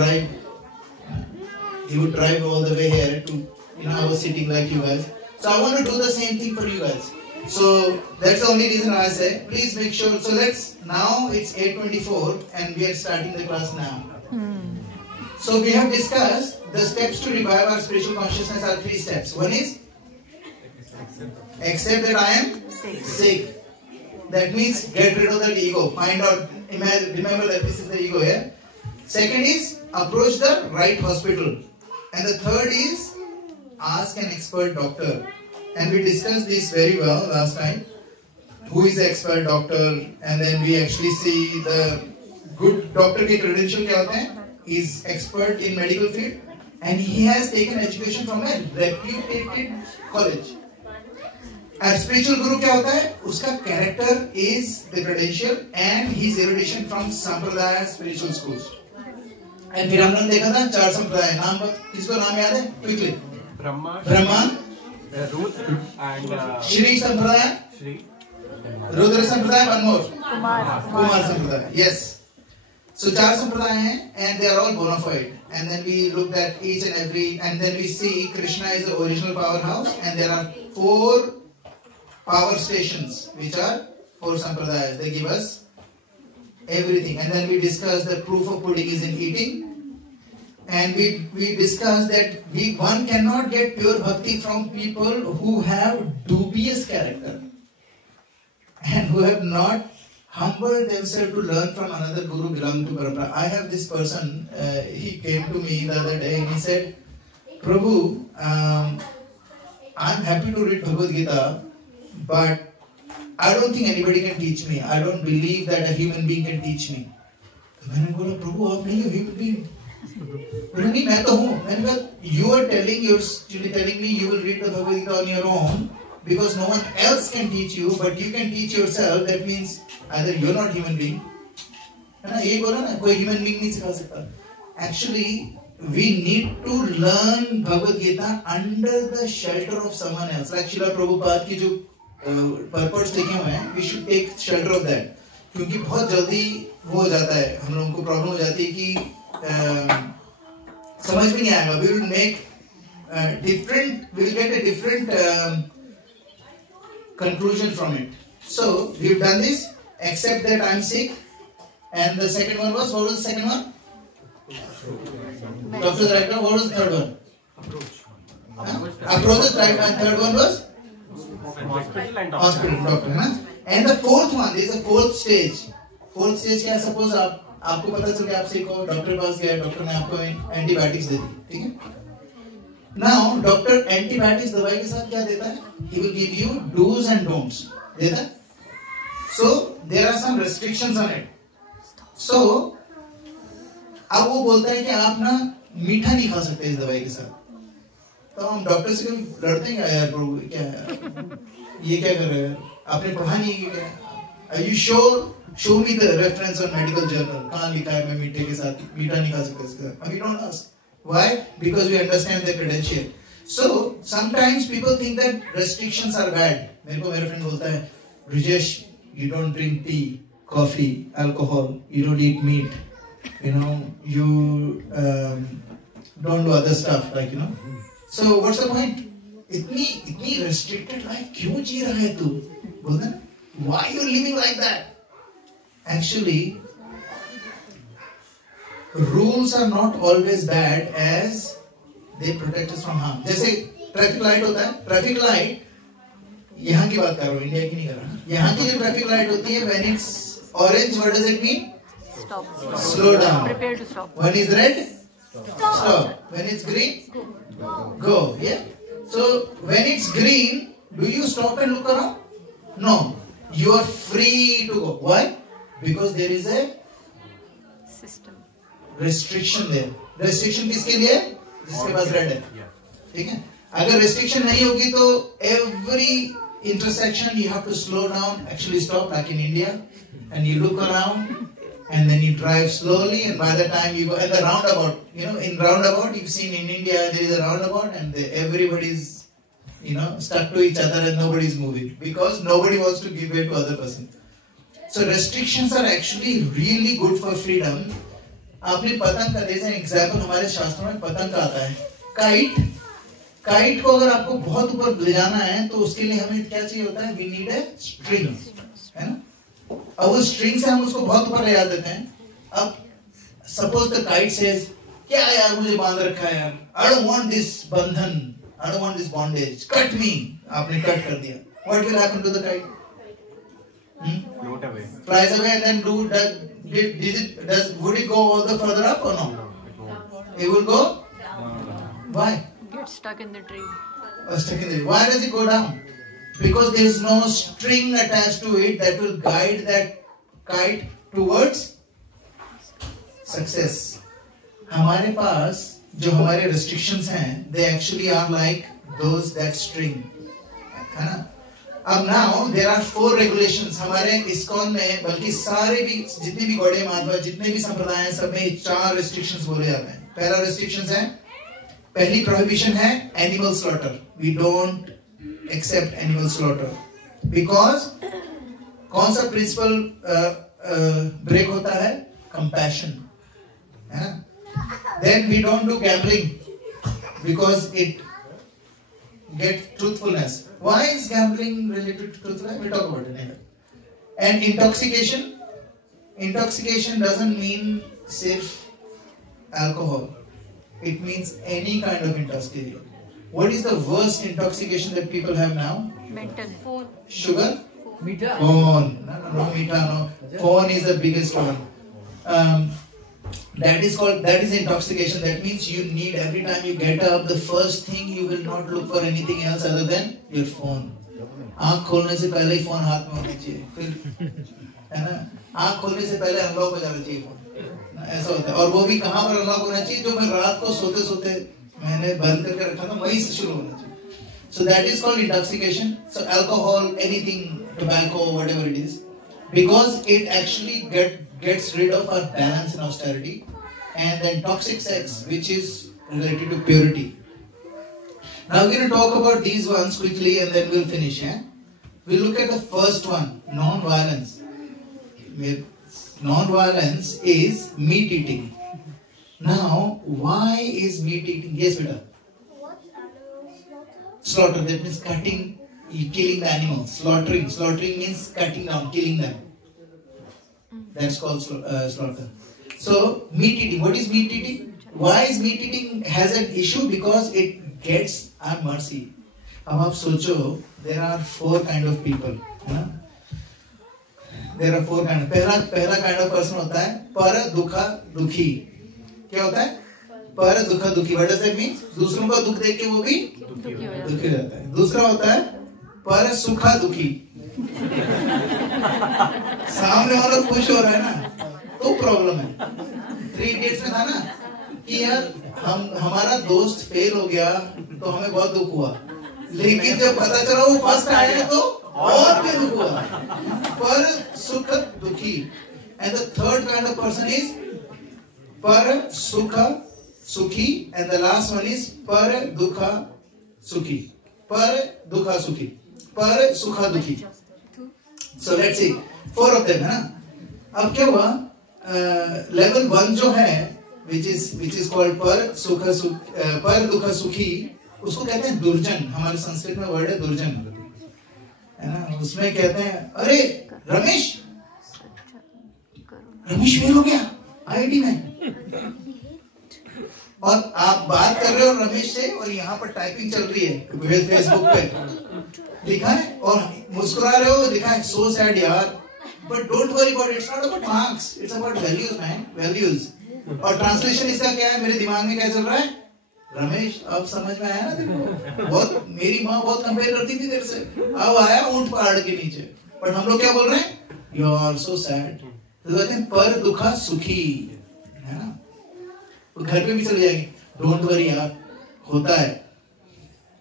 drive all the way here to, I was sitting like you guys. So I want to do the same thing for you guys. So that's the only reason I say, please make sure. So now it's 8:24 and we are starting the class now. So we have discussed the steps to revive our spiritual consciousness are 3 steps. One is accept that I am sick. That means get rid of that ego. Find out, remember that this is the ego here. Second is approach the right hospital. And the third is ask an expert doctor. And we discussed this very well last time. Who is the expert doctor? And then we actually see the good doctor के credential क्या होते हैं? He is expert in medical field, and he has taken education from a reputed college. And spiritual guru क्या होता है? उसका character is the credential and his erudition from Sampradaya spiritual schools. And फिर हमने देखा था 4 संप्रदाय. नाम किसको नाम याद है? Quickly. Brahma, and Shri Sampradaya, Rudra Sampradaya, one more. Kumar Sampradaya. Yes. So 4 Sampradaya हैं, and they are all bona fide. And then we looked at each and every, and then we see Krishna is the original powerhouse, and there are 4 power stations, which are 4 Sampradayas. They give us everything. And then we discussed the proof of pudding is in eating. And we discussed that one cannot get pure bhakti from people who have dubious character and who have not humbled themselves to learn from another guru belonging to Parampara. I have this person, he came to me the other day and he said, Prabhu, I'm happy to read Bhagavad Gita, but I don't think anybody can teach me. I don't believe that a human being can teach me. मैंने बोला, प्रभु आप नहीं हो human being. नहीं, मैं तो हूँ. मैंने कहा, you're telling me you will read the Bhagavad Gita on your own because no one else can teach you, but you can teach yourself. That means either you're not human being, है ना? ये बोला ना, कोई human being नहीं सिखा सकता. Actually, we need to learn Bhagavad Gita under the shelter of someone else. Like Srila Prabhupada की जो purports लिखे हुए हैं, we should take shelter of that. क्योंकि बहुत जल्दी वो हो जाता है, हम लोगों को प्रॉब्लम हो जाती है कि समझ में नहीं आएगा. We will make we'll get a different conclusion from it. So we've done this. accept that I'm sick. And the second one was, what was the second one? Talk to the director. What was the third one? Approach is right, and third one was? Hospital and Hospital, doctor, है ना? And the fourth one, there is a fourth stage. Fourth stage क्या? Suppose आपको पता चल गया आप sick हो, doctor पास गए, डॉक्टर ने आपको एंटीबायोटिक्स दे दी, ठीक है? Now, डॉक्टर एंटीबायोटिक्स दवाई के साथ क्या देता है? He will give you do's and don'ts. देता है? So there are some restrictions on it. So अब वो बोलता है कि आप ना मीठा नहीं खा सकते इस दवाई के साथ. तो हम डॉक्टर से लड़ते हैं यार, क्या ये क्या कर रहे हैं? आपने पढ़ा नहीं है क्या? Are you sure? Show me the reference on medical journal. कहाँ लिखा है मैं मीठे के साथ मीठा नहीं खा सकता इसके साथ? We don't ask. Why? Because we understand the credential. So sometimes people think that restrictions are bad. मेरे को मेरा friend बोलता है, Brijesh, you don't drink tea, coffee, alcohol. You don't eat meat. You know, you don't do other stuff like you know. So what's the point? इतनी restricted life क्यों जी रहा है तू? बोलता है, why you living like that? Actually, rules are not always bad as they protect us from harm. जैसे traffic light होता है, ट्रैफिक लाइट यहाँ की बात कर रहा हूँ, इंडिया की नहीं कर रहा. यहाँ की जो ट्रैफिक लाइट होती है, when it's orange, what does it mean? Stop. Slow down. Prepare to stop. When it's red, stop. When it's green, go. Yeah. So when it's green, do you stop and look around? No. You are free to go. Why? Because there is a System. restriction there. Restriction किसके लिए? जिसके पास red है. ठीक है? अगर restriction नहीं होगी तो every intersection you have to slow down, actually stop like in India, and you look around, and then you drive slowly, and by the time you go at the roundabout, you know, in roundabout you've seen in India there is a roundabout and everybody's, you know, stuck to each other and nobody's moving because nobody wants to give way to other person. So restrictions are actually really good for freedom. आपने पतंग का जैसे example हमारे शास्त्रों में पतंग का आता है. काइट को अगर आपको बहुत ऊपर ले जाना है तो उसके लिए हमें क्या चाहिए होता है? We need a string, है ना? अब उस स्ट्रिंग से हम उसको बहुत ऊपर ले जा देते हैं. अब सपोज द काइट सेज, क्या यार मुझे बांध रखा है यार, I don't want this बंधन, I don't want this bondage, cut me. आपने कट कर दिया. What will happen to the kite? Float away. Flies away and then would it go all the further up or no? It will go? Why? Get stuck in the tree. Stuck in the tree. Why does it go down? Because there is no string attached to it that will guide that kite towards success. हमारे पास जो हमारे restrictions हैं, they actually are like those that string, है ना? अब now there are 4 regulations हमारे ISKCON में, बल्कि सारे भी जितने भी गौड़े माधव जितने भी संप्रदाय हैं सब में 4 restrictions बोले जाते हैं. पहला restrictions है, पहली prohibition है animal slaughter. We don't accept animal slaughter because कौन सा principle break होता है? Compassion, है ना? Then we don't do gambling because it gets truthfulness. Why is gambling related to truthfulness? We'll talk about it later. And intoxication. Intoxication doesn't mean sirf alcohol. It means any kind of intoxication. What is the worst intoxication that people have now? Mental. Phone. Sugar? Phone. No, meeta, no. Phone is the biggest one. That is intoxication. That means you need, every time you get up, the first thing you will not look for anything else other than your phone. आँख खोलने से पहले ही phone हाथ में होना चाहिए, फिर है ना? आँख खोलने से पहले अनलॉक हो जाना चाहिए फोन, ऐसा होता है. और वो भी कहाँ पर अनलॉक होना चाहिए? जो मैं रात को सोते सोते मैंने बंद करके रखा था वहीं से शुरू होना चाहिए. So that is called intoxication. So alcohol, anything, tobacco, whatever it is, because it actually gets rid of our balance and austerity. And then toxic sex, which is related to purity. Now we're going to talk about these ones quickly and then we'll finish. We'll look at the first one, non-violence. Non-violence is meat eating. Now, why is meat eating? Yes, beta. Slaughter, that means cutting, killing the animals. Slaughtering means cutting down, killing them. That's called slaughter. So meat eating. What is meat eating? Why is meat eating has an issue? Because it gets our mercy. अब आप सोचो, there are 4 kind of people. There are 4 kind. पहला kind of person होता है पर दुखा दुखी. क्या होता है? पर दुखा दुखी. What does that mean? दूसरों का दुख देख के वो भी दुखी हो जाता है. दूसरा होता है पर सुखा दुखी. सामने वाला खुश हो रहा है ना, तो प्रॉब्लम है. 3 Idiots में था ना कि यार हमारा दोस्त फेल हो गया तो हमें बहुत दुख हुआ, लेकिन जब पता चला वो फर्स्ट आया तो और भी दुख हुआ. पर सुख दुखी. And the third kind of person is पर सुख सुखी. And the last one is पर दुखा सुखी. पर दुखा सुखी. पर सुखा दुखी. So let's see, 4 of them है ना. अब क्या हुआ, लेवल 1 जो है which is called पर दुखा सुखी, उसको कहते हैं दुर्जन. हमारे संस्कृत में वर्ड है दुर्जन, है ना. उसमें कहते हैं अरे रमेश फेल हो गया IIT में, और आप बात कर रहे हो रमेश से और यहाँ पर टाइपिंग चल रही है फेसबुक पे, लिखा है और मुस्कुरा रहे हो, लिखा है सो सैड यार. But don't worry about it. It's not about marks, it's about values man, values. और ट्रांसलेशन इसका क्या है, मेरे दिमाग में क्या चल रहा है, रमेश अब समझ में आया ना तेरे को. बहुत मेरी माँ बहुत कंपेयर करती थी तेरे से, अब आया ऊंट पहाड़ के नीचे. बट हम लोग क्या बोल रहे हैं, यू आर सो सैड. तो कहते हैं पर दुखा सुखी, है ना. तो घर पे भी चले जाएंगे, डोंट वरी यार होता है.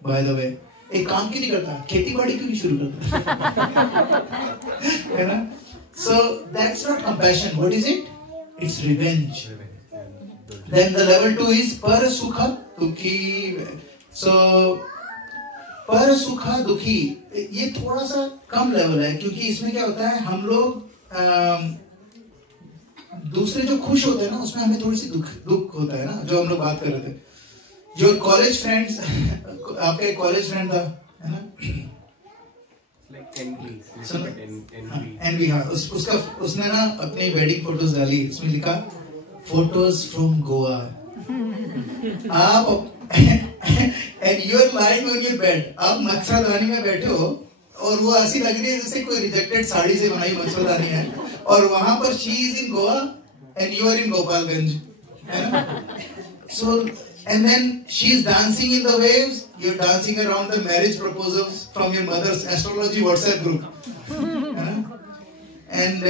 बाय द वे एक काम क्यों नहीं करता, खेती बाड़ी क्यों नहीं शुरू करता, है ना. So that's not compassion. What is it? It's revenge. Then the level 2 is पर सुखा दुखी. So पर सुखा दुखी ये थोड़ा सा कम लेवल है, क्योंकि इसमें क्या होता है, हम लोग दूसरे जो खुश होते हैं ना उसमें हमें थोड़ी सी दुख होता है ना, जो हम लोग बात कर रहे थे. जो कॉलेज फ्रेंड्स, आपका एक कॉलेज फ्रेंड था, है ना, एनवी. हाँ, उसने ना अपनी वेडिंग फोटोज डाली, उसमें लिखा फोटोज फ्रॉम गोवा. आप and you are lying on your bed, आप मच्छरदानी में बैठे हो और वो ऐसी लग रही है जैसे कोई रिजेक्टेड साड़ी से बनाई मच्छरदानी है, और वहां पर she is in Goa and you are in Gopalganj, है ना. सो and then she is dancing in the waves, you are dancing around the marriage proposals from your mother's astrology WhatsApp group, and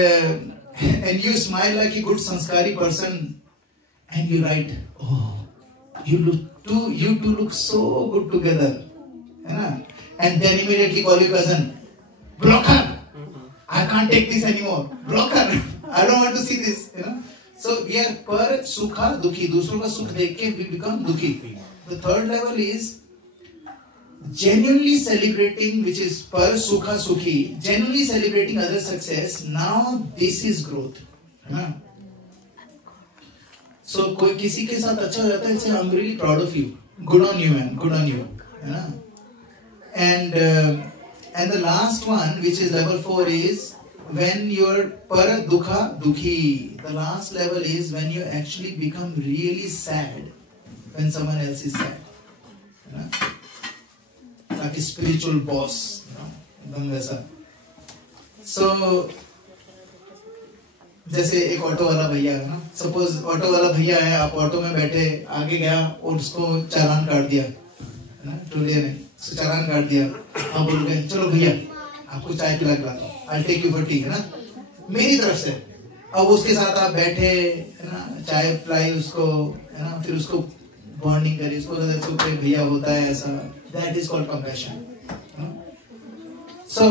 you smile like a good sanskari person and you write, oh, you two look so good together, and then immediately call your cousin, block her, I can't take this anymore, block her, I don't want to see this, So we are par sukha dukhi. दूसरों का सुख देख के we become dukhi. The third level is genuinely celebrating, which is par sukha sukhi. Genuinely celebrating other success. Now this is growth. है ना? So कोई किसी के साथ अच्छा हो जाता है, I'm really proud of you. Good on you, man. Good on you. है ना? And the last one, which is level 4, is when you're par dukha dukhi. The last level is when you actually become really sad when someone else is sad. Like a spiritual boss, एकदम वैसा. So जैसे एक auto वाला भैया है ना, suppose auto वाला भैया है, आप ऑटो में बैठे, आगे गया और उसको चालान काट दिया, है ना, टोलिया ने चालान काट दिया. आप बोल गए चलो भैया आपको चाय पिला के लाता हूँ, I'll take you for tea, है ना, मेरी तरफ से. अब उसके साथ आप बैठे, है ना, चाय पिलाई उसको, है ना, फिर उसको बॉन्डिंग करी, उसको भैया होता है ऐसा. That is called compassion. So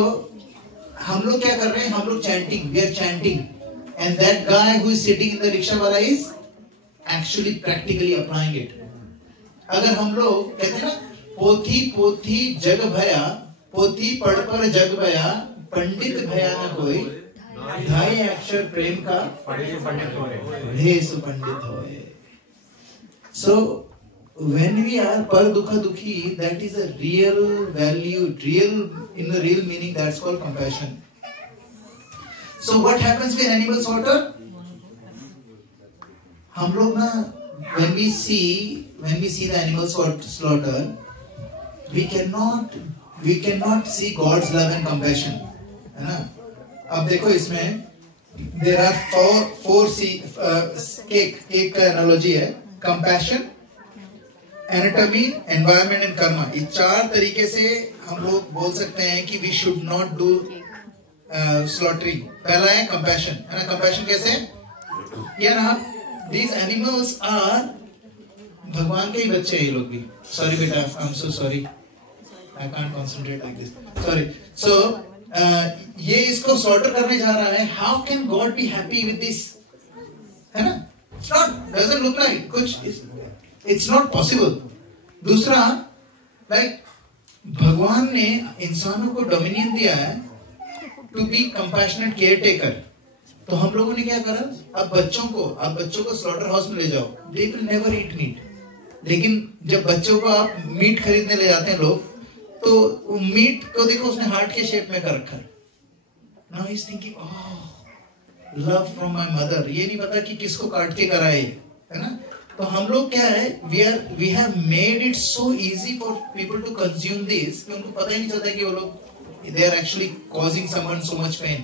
हम लोग क्या कर रहे हैं, हम लोग chanting, we are chanting, and that guy who is sitting in the rickshaw वाला is actually practically applying it. अगर हम लोग कहते हैं ना, पोथी पोथी जग भया, पोथी पढ़ पर जग भया, पंडित भया न कोई, ढाई अक्षर प्रेम का पढ़े सो पंडित होए. So when we are par dukha dukhi, that is a real value, real in the real meaning, that's called compassion. So what happens with animal slaughter? हम लोग ना when we see the animal slaughter, we cannot see God's love and compassion, है ना? अब देखो इसमें there are four एक analogy है, compassion, anatomy, environment and karma. इस 4 तरीके से हम लोग बोल सकते हैं कि we should not do slaughtering. पहला है compassion, है ना? compassion कैसे? यार आप these animals are भगवान के ही बच्चे हैं ये लोग भी. Sorry बेटा, I'm so sorry. I can't concentrate like this. Sorry. So ये इसको slaughter करने जा रहा है. How can God be happy with this? है ना? It's not, doesn't look like कुछ. It's not possible. दूसरा, like भगवान ने इंसानों को डोमिनियन दिया है to be compassionate caretaker. तो हम लोगों ने क्या करा? अब बच्चों को स्लॉटर हाउस में ले जाओ. They will never eat meat. लेकिन जब बच्चों को आप मीट खरीदने ले जाते हैं लोग, तो मीट को देखो उसने हार्ट के शेप में कर रखा है. Now he's thinking, oh, love from my mother. ये नहीं पता कि किसको काट के करा है ना? तो हम लोग क्या है? We have made it so easy for people to consume this कि उनको पता ही नहीं चलता कि वो लोग they are actually causing someone so much pain.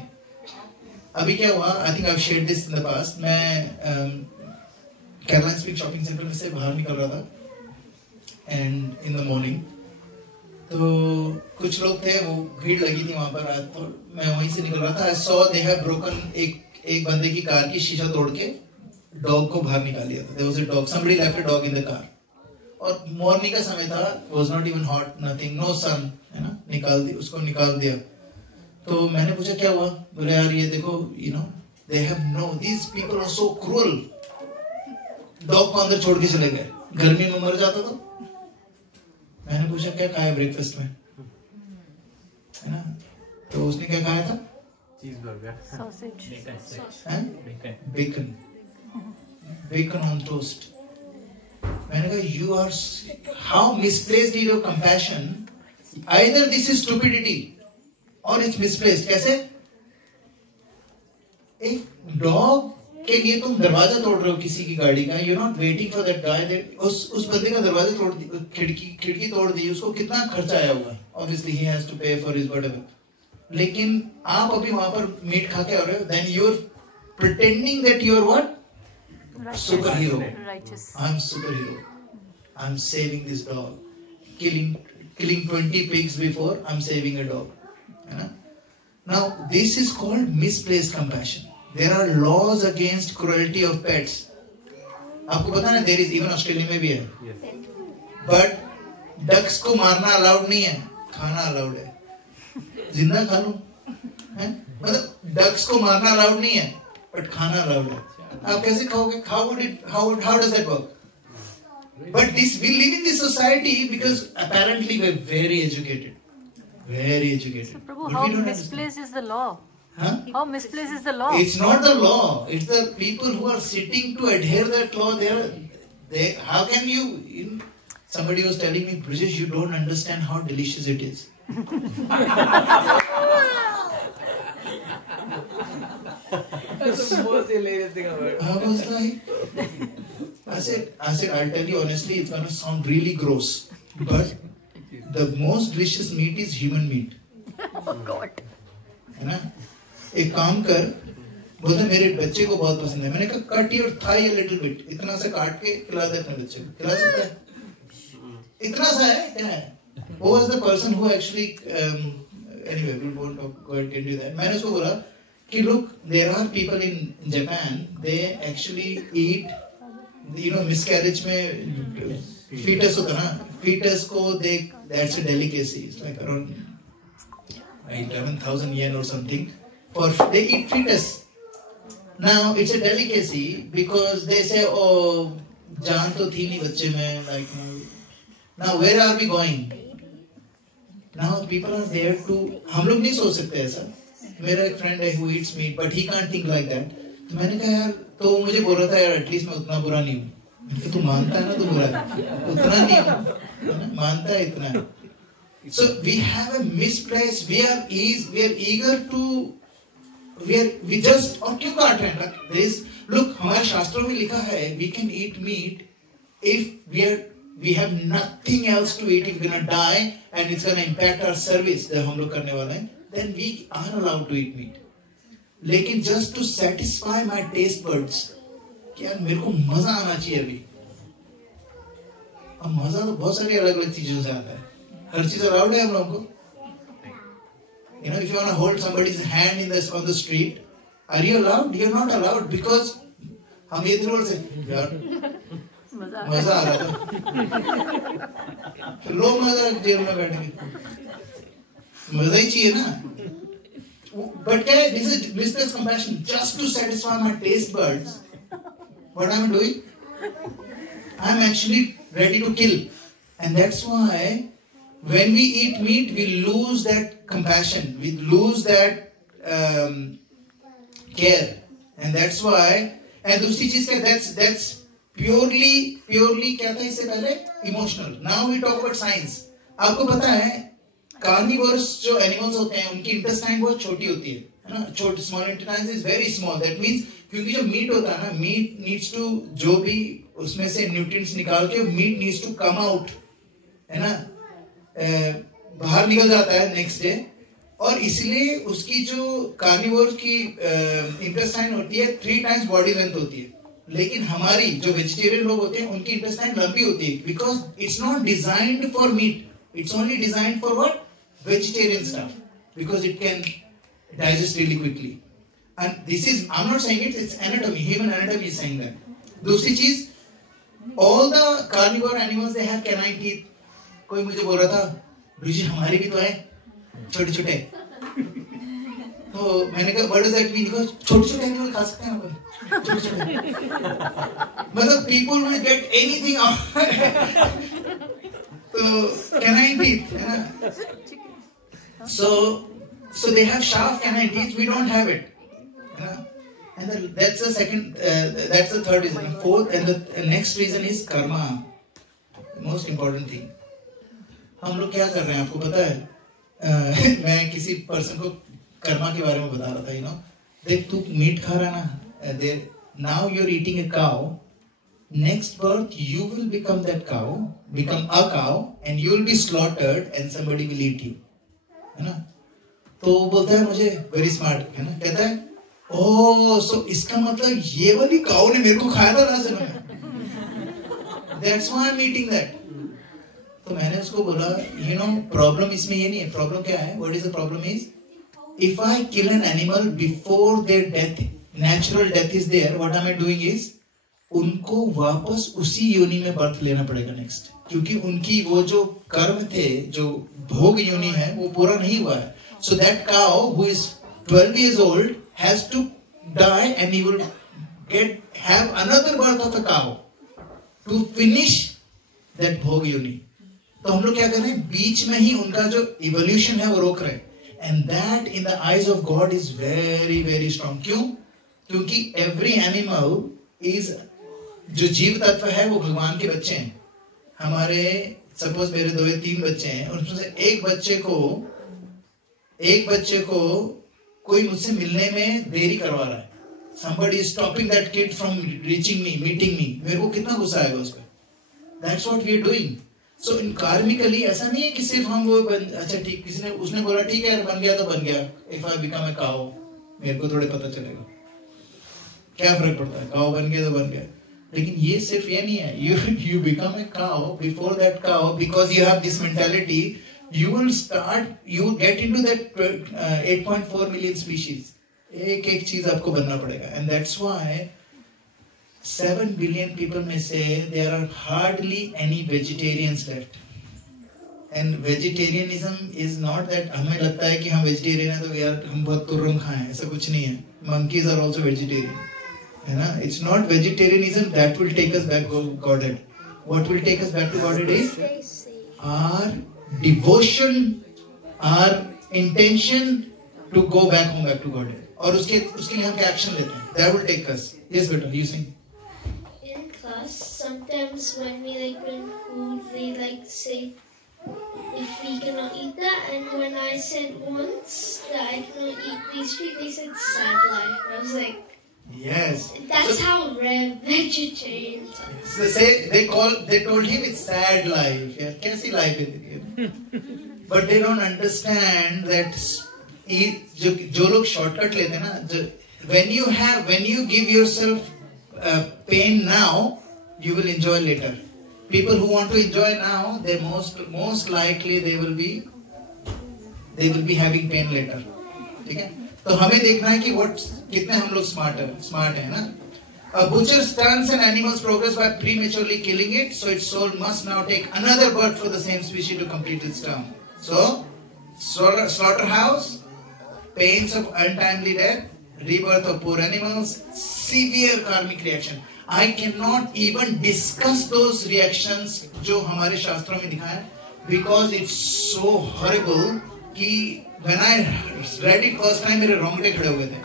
अभी क्या हुआ? I think I've shared this in the past. मैं Caroline Speak शॉपिंग सेंटर में से बाहर निकल रहा था and in the morning तो कुछ लोग थे, वो भीड़ लगी थी वहां पर. तो मैं वहीं से निकल रहा था. I saw they have broken एक बंदे की कार की शीशा तोड़ के डॉग को बाहर निकाल लिया था. There was a dog. Somebody left a dog in the car. और मॉर्निंग का समय था. Was not even hot, nothing, no sun, है ना? उसको निकाल दिया. तो मैंने पूछा क्या हुआ? बोले यार ये देखो, you know, they have no, these people are so cruel. Dog को अंदर छोड़ के चले गए. गर्मी में मर जाता तो. मैंने पूछा क्या खाया ब्रेकफास्ट में, है ना? तो उसने क्या खाया था? Cheeseburger, sausage, bacon on toast. मैंने कहा you are, how misplaced is your compassion? Either this is stupidity or it's misplaced. कैसे? एक डॉग के लिए तुम दरवाजा तोड़ रहे हो किसी की गाड़ी का. You're not waiting for that guy. उस बंदे का दरवाजा तोड़ दी, खिड़की तोड़ दी. उसको कितना खर्चा आया हुआ है? Obviously he has to pay for his whatever. लेकिन आप अभी वहां पर मीट खा के आ रहे हो. Then you're pretending that you're what? Superhero. I'm superhero. I'm saving this dog. Killing 20 pigs before I'm saving a dog. है ना? Now this is called misplaced compassion. There are laws against cruelty of pets. आपको पता है? There is, even Australia में भी है. But ducks को मारना अलाउड नहीं है, खाना अलाउड है. जिंदा खा लो, मतलब ducks को मारना अलाउड नहीं है, but खाना अलाउड है. आप कैसे खाओगे? How does that work? But we live in this society because apparently we're very educated. Very educated. So, Prabhu, how misplaced is the law? Huh? How misplaced is the law? It's not the law. It's the people who are sitting to adhere that law. How can you? Somebody was telling me, Brijesh, you don't understand how delicious it is. That's the most hilarious thing I've heard. I was like, I said, I'll tell you honestly, it's gonna sound really gross, but the most delicious meat is human meat. Oh God. है ना? एक काम कर, बोलते मेरे बच्चे को बहुत पसंद है. मैंने कहा cut your thigh a little bit. इतना सा काट के खिला दे अपने बच्चे को. खिला सकता है? इतना सा है क्या है? Who was the person who actually anyway we won't go into that. मैंने उसको बोला कि look, there are people in Japan, they actually eat, you know, miscarriage में fetus होता ना, fetus को that's a delicacy. It's like around 11,000 yen or something. They eat fetus. Now it's a delicacy because they say, oh, जान तो थी नहीं बच्चे में, like. Now where are we going? Now people are there to. हम लोग नहीं सोच सकते ऐसा. मेरा एक friend है who eats meat, but he can't think like that. तो मैंने कहा यार, तो मुझे बोल रहा था यार, at least मैं उतना बुरा नहीं हूँ. कि तू मानता है ना तू बुरा है, उतना नहीं हूँ, मानता है इतना है. So we have a misplaced. We are eager to we just और क्यों काट रहे हैं? This look, हमारे शास्त्रों में लिखा है we can eat meat if we have nothing else to eat. If we're gonna die and it's gonna impact our service जो हम लोग करने वाले हैं, then we are allowed to eat meat. लेकिन just to satisfy my taste buds, क्या मेरे को मजा आना चाहिए अभी. अब मजा तो बहुत सारी अलग अलग चीजों से आता है. हर चीज अलाउड है हम लोगों को. You know, if you want to hold somebody's hand on the street, are you allowed? You're not allowed because हम ये बोल सकते यार मजा आ रहा था. लोग मजा जेल में बैठेंगे, मजा ही चाहिए ना. But this is business compassion, just to satisfy my taste buds. What am I doing? I'm actually ready to kill, and that's why when we eat meat, we lose that compassion, we lose that care, and that's why. And दूसरी चीज क्या? That's purely क्या था इससे पहले? Emotional. Now we talk about science. आपको पता है कार्निवोरस जो एनिमल्स होते हैं उनकी इंटेस्टाइन बहुत छोटी होती है ना. छोटी small intestine is very small. That means क्योंकि जो मीट होता है ना, मीट नीड्स टू जो भी उसमें से न्यूट्रिएंट्स निकाल के meat needs to come out, है ना, बाहर निकल जाता है नेक्स्ट डे. और इसलिए उसकी जो कार्निवोर की इंटेस्टाइन होती है 3 times बॉडी लेंथ होती है. लेकिन हमारी जो वेजिटेरियन लोग होते हैं उनकी इंटेस्टाइन लंबी होती है because it's not designed for meet. It's only designed for what? Vegetarian stuff. Because it can digest really quickly. And this is, I'm not saying it, it's anatomy. Human anatomy is saying that. दूसरी चीज, all the carnivore animals, they have canine teeth. कोई मुझे बोल रहा था, breezy हमारी भी तो है, छोटे छोटे. तो मैंने कहा, what does that mean? छोटे छोटे एनिमल खा सकते हैं अपन. छोटे छोटे. मतलब people will get anything out. So canine teeth, है ना? So they have sharp canine teeth. We don't have it, है ना? And that's the second. That's the third reason. Fourth and the next reason is karma. The most important thing. हम लोग क्या कर रहे हैं आपको पता है? मैं किसी पर्सन को कर्मा के बारे में बता रहा था. You know, देख तू मीट खा रहा ना. Now you're eating a cow. Next birth, you will become that cow, become a cow, and you will be slaughtered, and somebody will eat you, है ना? तो बोलता है मुझे very smart, है ना? कहता है, oh, so इसका मतलब ये वाली cow ने मेरे को खाया था लास्ट में. That's why I'm eating that. तो मैंने उसको बोला, you know, problem इसमें ये नहीं है. Problem क्या है? What is the problem is, if I kill an animal before their death, natural death is there, what am I doing is उनको वापस उसी योनि में बर्थ लेना पड़ेगा नेक्स्ट. क्योंकि उनकी वो जो कर्म थे, जो भोग योनि है, वो पूरा नहीं हुआ है. So that cow who is 12 years old has to die and he will have another birth of a cow to finish that भोग योनि. तो हम लोग क्या कर रहे हैं? बीच में ही उनका जो इवोल्यूशन है वो रोक रहे हैं. And that in the eyes of God is very very strong. क्यों? क्योंकि every animal is, जो जीव तत्व है वो भगवान के बच्चे हैं. हमारे सपोज मेरे 2 या 3 बच्चे हैं, उसमें से एक बच्चे को कोई मुझसे मिलने में देरी करवा रहा है. somebody is stopping that kid from reaching me, meeting me. मेरे को कितना गुस्सा आएगा उस पर. That's what we are doing. So in karmically ऐसा नहीं है कि सिर्फ हम वो अच्छा ठीक किसी ने उसने बोला ठीक है बन गया तो बन गया. If I become a cow, मेरे को थोड़े पता चलेगा क्या फर्क पड़ता है. काउ बन गया तो बन गया. लेकिन ये सिर्फ ये नहीं है. You become a cow. Before that cow, because you have this mentality, you will get into that 8.4 million species. एक चीज आपको बनना पड़ेगा. And that's why 7 billion people में से there are hardly any vegetarians left. And vegetarianism is not that हमें लगता है कि हम vegetarian हैं तो यार हम बहुत तुर्रम खाएं. ऐसा कुछ नहीं है. Monkeys are also vegetarian. है ना? It's not vegetarianism that will take us back to Godhead. What will take us back to Godhead is our devotion, our intention to go back home, back to Godhead. और उसके लिए हम क्या action लेते हैं? That will take us. Yes, beta, you sing. In class, sometimes when we bring food, they say, if we cannot eat that. And when I said once that I cannot eat these feet, they said sad life. I was like, yes. That's how rare vegetarians are. So they told him it's sad life. Yeah, कैसी life है? But they don't understand that जो लोग shortcut लेते हैं ना, when you give yourself pain now, you will enjoy later. People who want to enjoy now, they most likely they will be having pain later. ठीक है? तो हमें देखना है कि कितने हम लोग smart है ना? A butcher stunts an animal's progress by prematurely killing it, so its soul must now take another birth for the same species to complete its term. So, slaughterhouse, pains of untimely death, rebirth of poor animals, severe karmic reaction. I cannot even discuss those reactions जो हमारे शास्त्रों में दिखाया है, because it's so horrible कि when I read it first time मेरे रोंगटे खड़े हुए थे.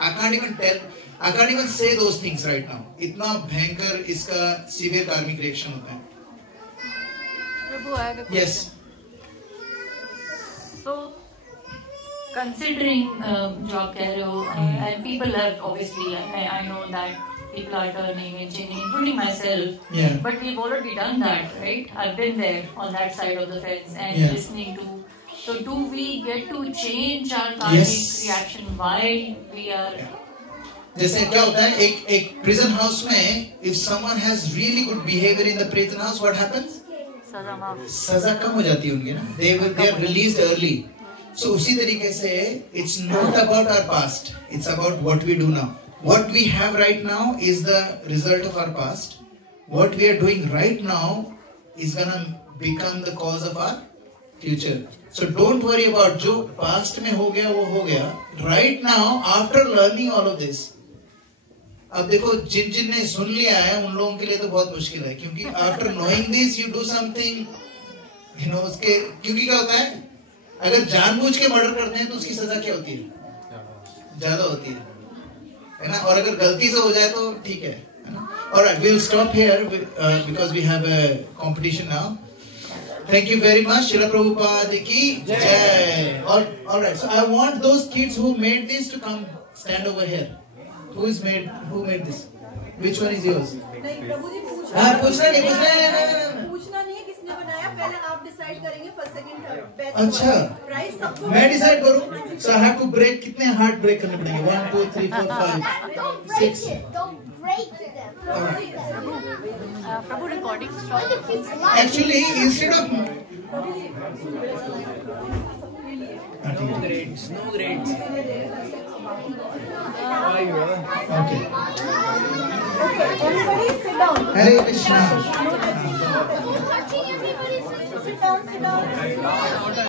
I can't even say those things right now. इतना भयंकर इसका severe karmic reaction होता है. Yes. So, considering जो आप कह रहे हो, and people are obviously, I know that people are turning and changing, including myself. Yeah. But we've already done that, right? I've been there on that side of the fence and listening to. So, do we get to change our karmic reaction while we are? जैसे क्या होता है एक prison house में, if someone has really good behavior in the prison house, what happens? सजा कम हो जाती है उनकी ना. They are released early. So उसी तरीके से it's not about our past. It's about what we do now. What we have right now is the result of our past. What we are doing right now is gonna become the cause of our future. So don't worry about जो past में हो गया वो हो गया. Right now, after learning all of this, अब देखो जिन ने सुन लिया है उन लोगों के लिए तो बहुत मुश्किल है, क्योंकि after knowing this you do something, you know, उसके क्योंकि क्या होता है, अगर जानबूझ के मर्डर करते हैं तो उसकी सजा क्या होती है? ज्यादा होती है ना? और अगर गलती से हो जाए तो ठीक है ना? Alright, we'll stop here because we have a competition now. Thank you very much. Srila Prabhupada ki jai. Alright, so I want those kids who made this to come stand over here. Who made this? Which one is yours? पूछना नहीं है किसने बनाया, पहले आप decide करेंगे first second third. अच्छा, price सबको मैं डिसाइड करूं. So I have to break, कितने हार्ट ब्रेक करने पड़ेंगे? 1 2 3 4 5 6. Don't break them. Prabhu recording stop. Actually, instead of no grades. Okay. Everybody sit down. Hare Krishna. Sit down.